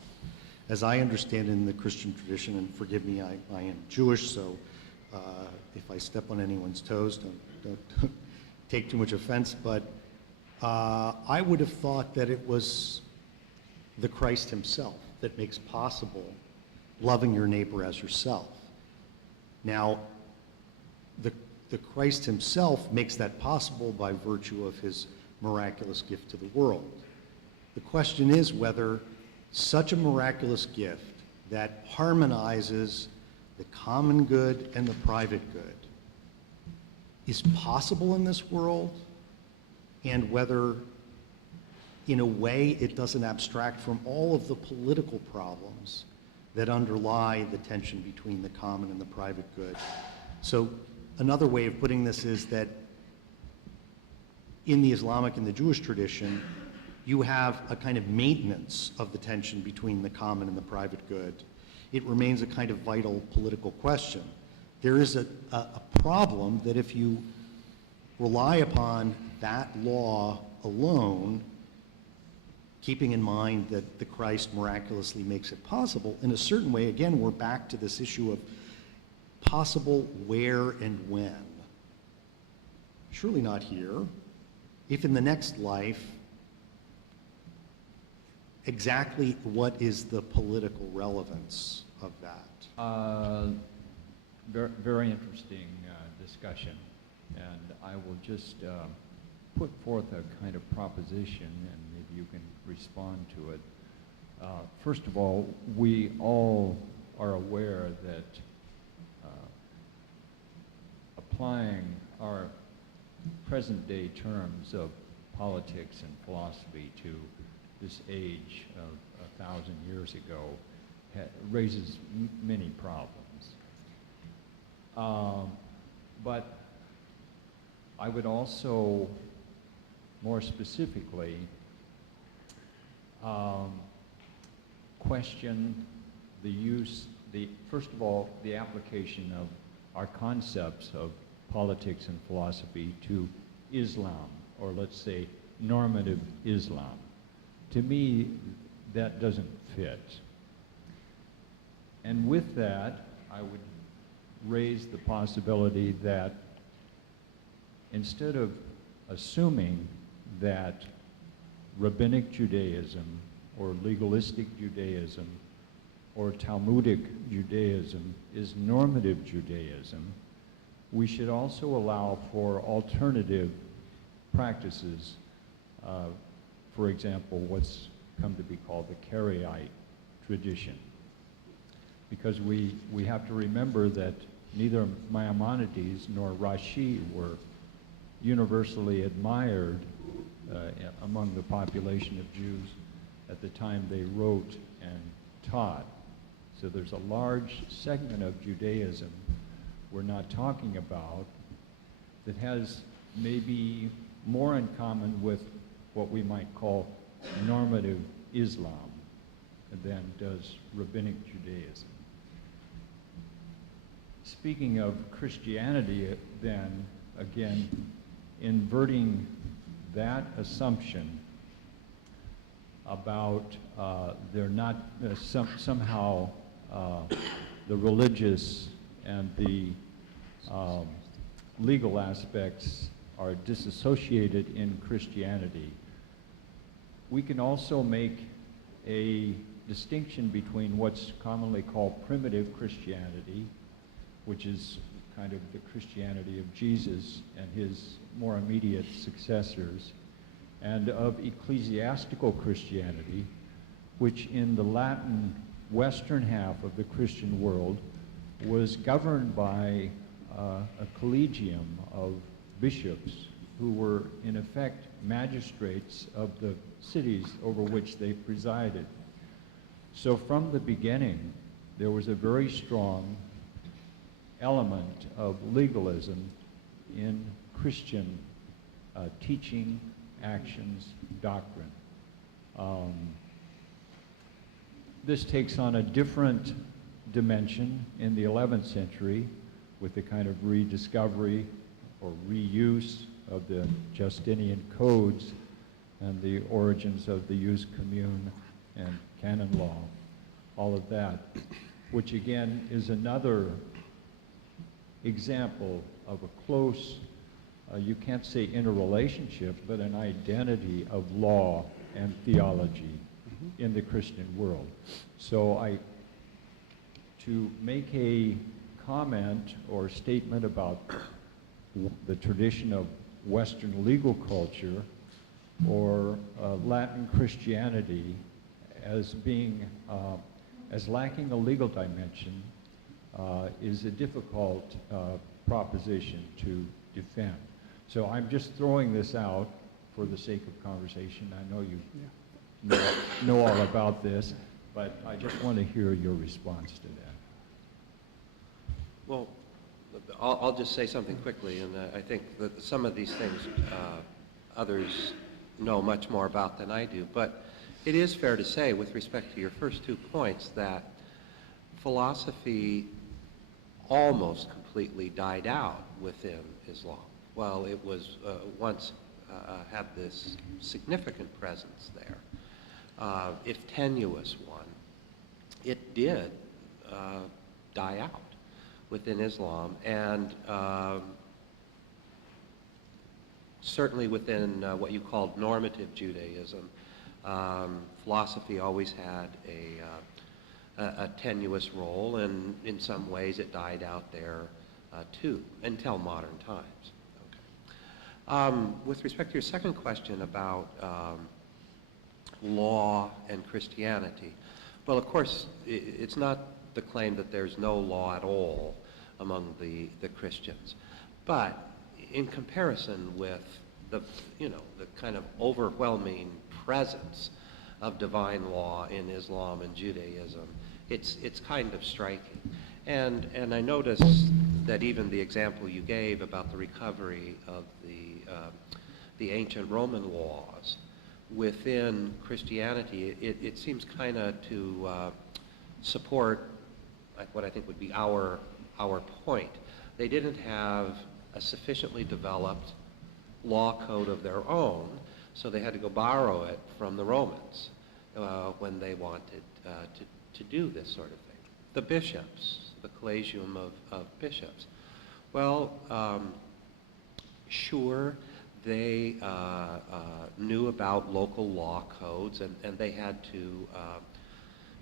As I understand in the Christian tradition, and forgive me, I am Jewish, so if I step on anyone's toes, don't take too much offense, but I would have thought that it was the Christ himself that makes possible loving your neighbor as yourself. Now, the Christ himself makes that possible by virtue of his miraculous gift to the world. The question is whether such a miraculous gift that harmonizes the common good and the private good is possible in this world, and whether, in a way, it doesn't abstract from all of the political problems that underlie the tension between the common and the private good. So another way of putting this is that in the Islamic and the Jewish tradition, you have a kind of maintenance of the tension between the common and the private good. It remains a kind of vital political question. There is a problem that if you rely upon that law alone, keeping in mind that the Christ miraculously makes it possible, in a certain way, again, we're back to this issue of possible where and when. Surely not here. If in the next life, exactly what is the political relevance of that? Very interesting discussion, and I will just put forth a kind of proposition, and maybe you can respond to it. First of all, we all are aware that applying our present-day terms of politics and philosophy to this age of 1,000 years ago raises many problems. But I would also, more specifically, question the use, first of all, the application of our concepts of politics and philosophy to Islam, or let's say normative Islam. To me, that doesn't fit. And with that, I would raise the possibility that instead of assuming that rabbinic Judaism or legalistic Judaism or Talmudic Judaism is normative Judaism, we should also allow for alternative practices. For example, what's come to be called the Karaite tradition. Because we have to remember that neither Maimonides nor Rashi were universally admired among the population of Jews at the time they wrote and taught. So there's a large segment of Judaism we're not talking about that has maybe more in common with what we might call normative Islam than does rabbinic Judaism. Speaking of Christianity, then, again, inverting that assumption about they're not somehow the religious and the legal aspects are disassociated in Christianity. We can also make a distinction between what's commonly called primitive Christianity, which is kind of the Christianity of Jesus and his more immediate successors, and of ecclesiastical Christianity, which in the Latin western half of the Christian world was governed by a collegium of bishops who were in effect magistrates of the cities over which they presided. So from the beginning, there was a very strong element of legalism in Christian teaching, actions, doctrine. This takes on a different dimension in the 11th century with the kind of rediscovery or reuse of the Justinian codes and the origins of the jus commune and canon law, all of that, which again is another example of a close, you can't say interrelationship, but an identity of law and theology in the Christian world. So to make a comment or statement about the tradition of Western legal culture or Latin Christianity as being, as lacking a legal dimension is a difficult proposition to defend. So I'm just throwing this out for the sake of conversation. I know you know all about this, but I just want to hear your response to that. Well, I'll just say something quickly, and I think that some of these things others know much more about than I do, but it is fair to say, with respect to your first 2 points, that philosophy almost completely died out within Islam. Well, it was once had this significant presence there, if tenuous one. It did die out within Islam, and certainly within what you called normative Judaism, philosophy always had a tenuous role, and in some ways it died out there too, until modern times. Okay. With respect to your second question about law and Christianity, well, of course, it's not the claim that there's no law at all among the Christians, but in comparison with the kind of overwhelming presence of divine law in Islam and Judaism, it's kind of striking. And I noticed that even the example you gave about the recovery of the ancient Roman laws within Christianity, it seems kind of to support like what I think would be our point. They didn't have a sufficiently developed law code of their own, so they had to go borrow it from the Romans when they wanted to do this sort of thing. The bishops, the collegium of bishops. Well, sure, they knew about local law codes, and they had to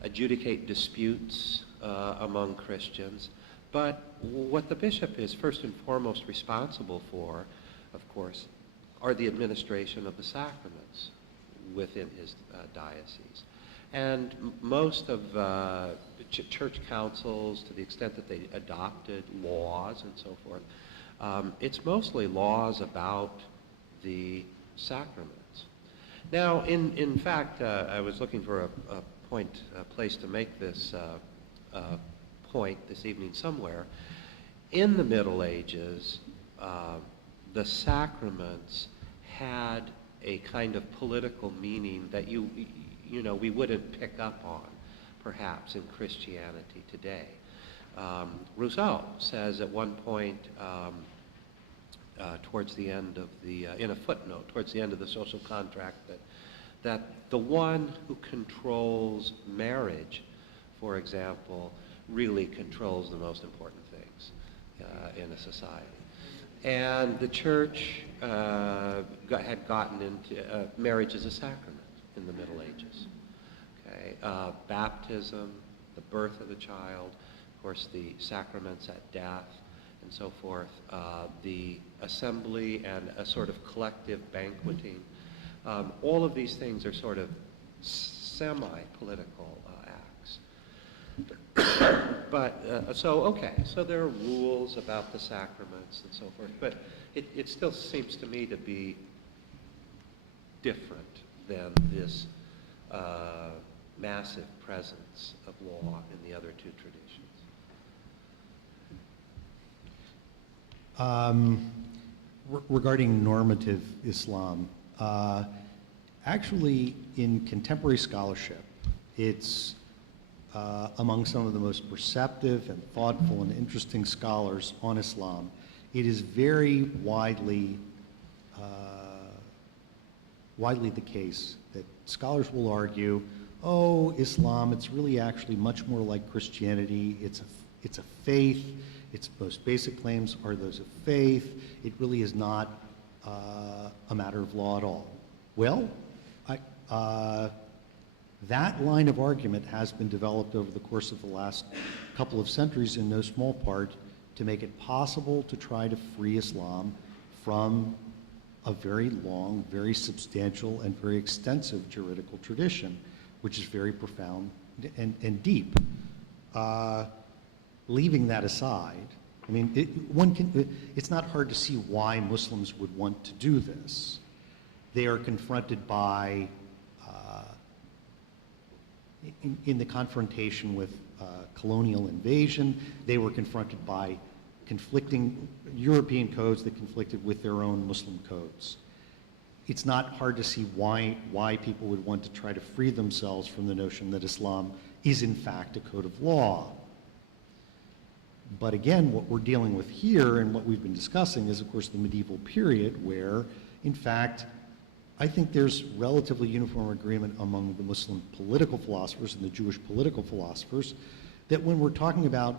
adjudicate disputes among Christians. But what the bishop is first and foremost responsible for, of course, are the administration of the sacraments within his diocese. And most of church councils, to the extent that they adopted laws and so forth, it's mostly laws about the sacraments. Now, in fact, I was looking for a place to make this point this evening somewhere. In the Middle Ages, the sacraments had a kind of political meaning that we wouldn't pick up on, perhaps, in Christianity today. Rousseau says at one point, towards the end of in a footnote, towards the end of the social contract, that the one who controls marriage, for example, really controls the most important things in a society. And the church had gotten into marriage as a sacrament in the Middle Ages. Okay, baptism, the birth of the child, of course, the sacraments at death, and so forth, the assembly and a sort of collective banqueting. All of these things are sort of semi-political acts. But, so there are rules about the sacraments and so forth, but it still seems to me to be different than this massive presence of law in the other two traditions. Regarding normative Islam, actually in contemporary scholarship, it's among some of the most perceptive and thoughtful and interesting scholars on Islam. It is very widely widely the case that scholars will argue, oh, Islam, it's really actually much more like Christianity. It's a faith. Its most basic claims are those of faith. It really is not a matter of law at all. Well, that line of argument has been developed over the course of the last couple of centuries in no small part to make it possible to try to free Islam from a very long, very substantial, and very extensive juridical tradition, which is very profound and deep. Leaving that aside, I mean, it's not hard to see why Muslims would want to do this. They are confronted by, in the confrontation with colonial invasion, they were confronted by conflicting European codes that conflicted with their own Muslim codes. It's not hard to see why people would want to try to free themselves from the notion that Islam is in fact a code of law. But again, what we're dealing with here and what we've been discussing is, of course, the medieval period where, in fact, I think there's relatively uniform agreement among the Muslim political philosophers and the Jewish political philosophers that when we're talking about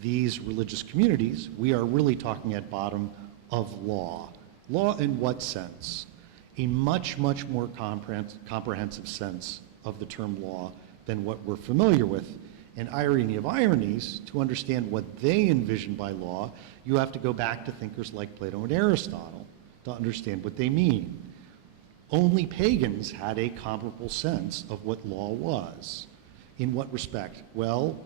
these religious communities, we are really talking at bottom of law. Law in what sense? A much, much more comprehensive sense of the term law than what we're familiar with. And irony of ironies, to understand what they envision by law, you have to go back to thinkers like Plato and Aristotle to understand what they mean. Only pagans had a comparable sense of what law was. In what respect? Well,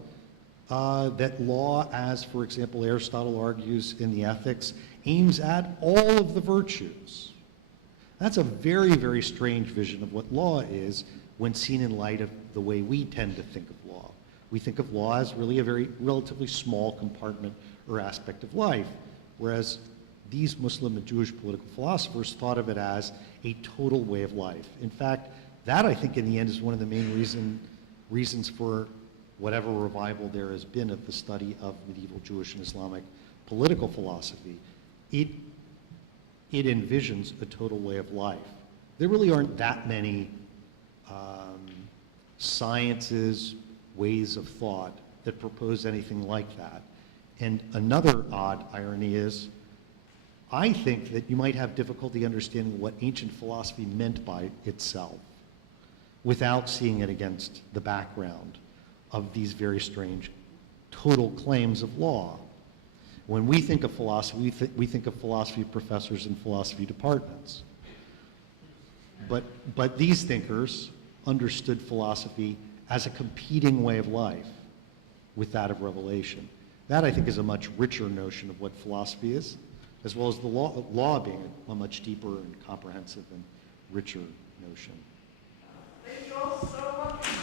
that law, as for example Aristotle argues in the Ethics, aims at all of the virtues. That's a very, very strange vision of what law is when seen in light of the way we tend to think of law. We think of law as really a very relatively small compartment or aspect of life, whereas these Muslim and Jewish political philosophers thought of it as a total way of life. In fact, that I think in the end is one of the main reasons for whatever revival there has been of the study of medieval Jewish and Islamic political philosophy. It envisions a total way of life. There really aren't that many sciences, ways of thought that propose anything like that. And another odd irony is, I think that you might have difficulty understanding what ancient philosophy meant by itself without seeing it against the background of these very strange total claims of law. When we think of philosophy, we think of philosophy professors and philosophy departments. But these thinkers understood philosophy as a competing way of life with that of revelation. That, I think, is a much richer notion of what philosophy is, as well as the law being a much deeper and comprehensive and richer notion. Thank you all so much.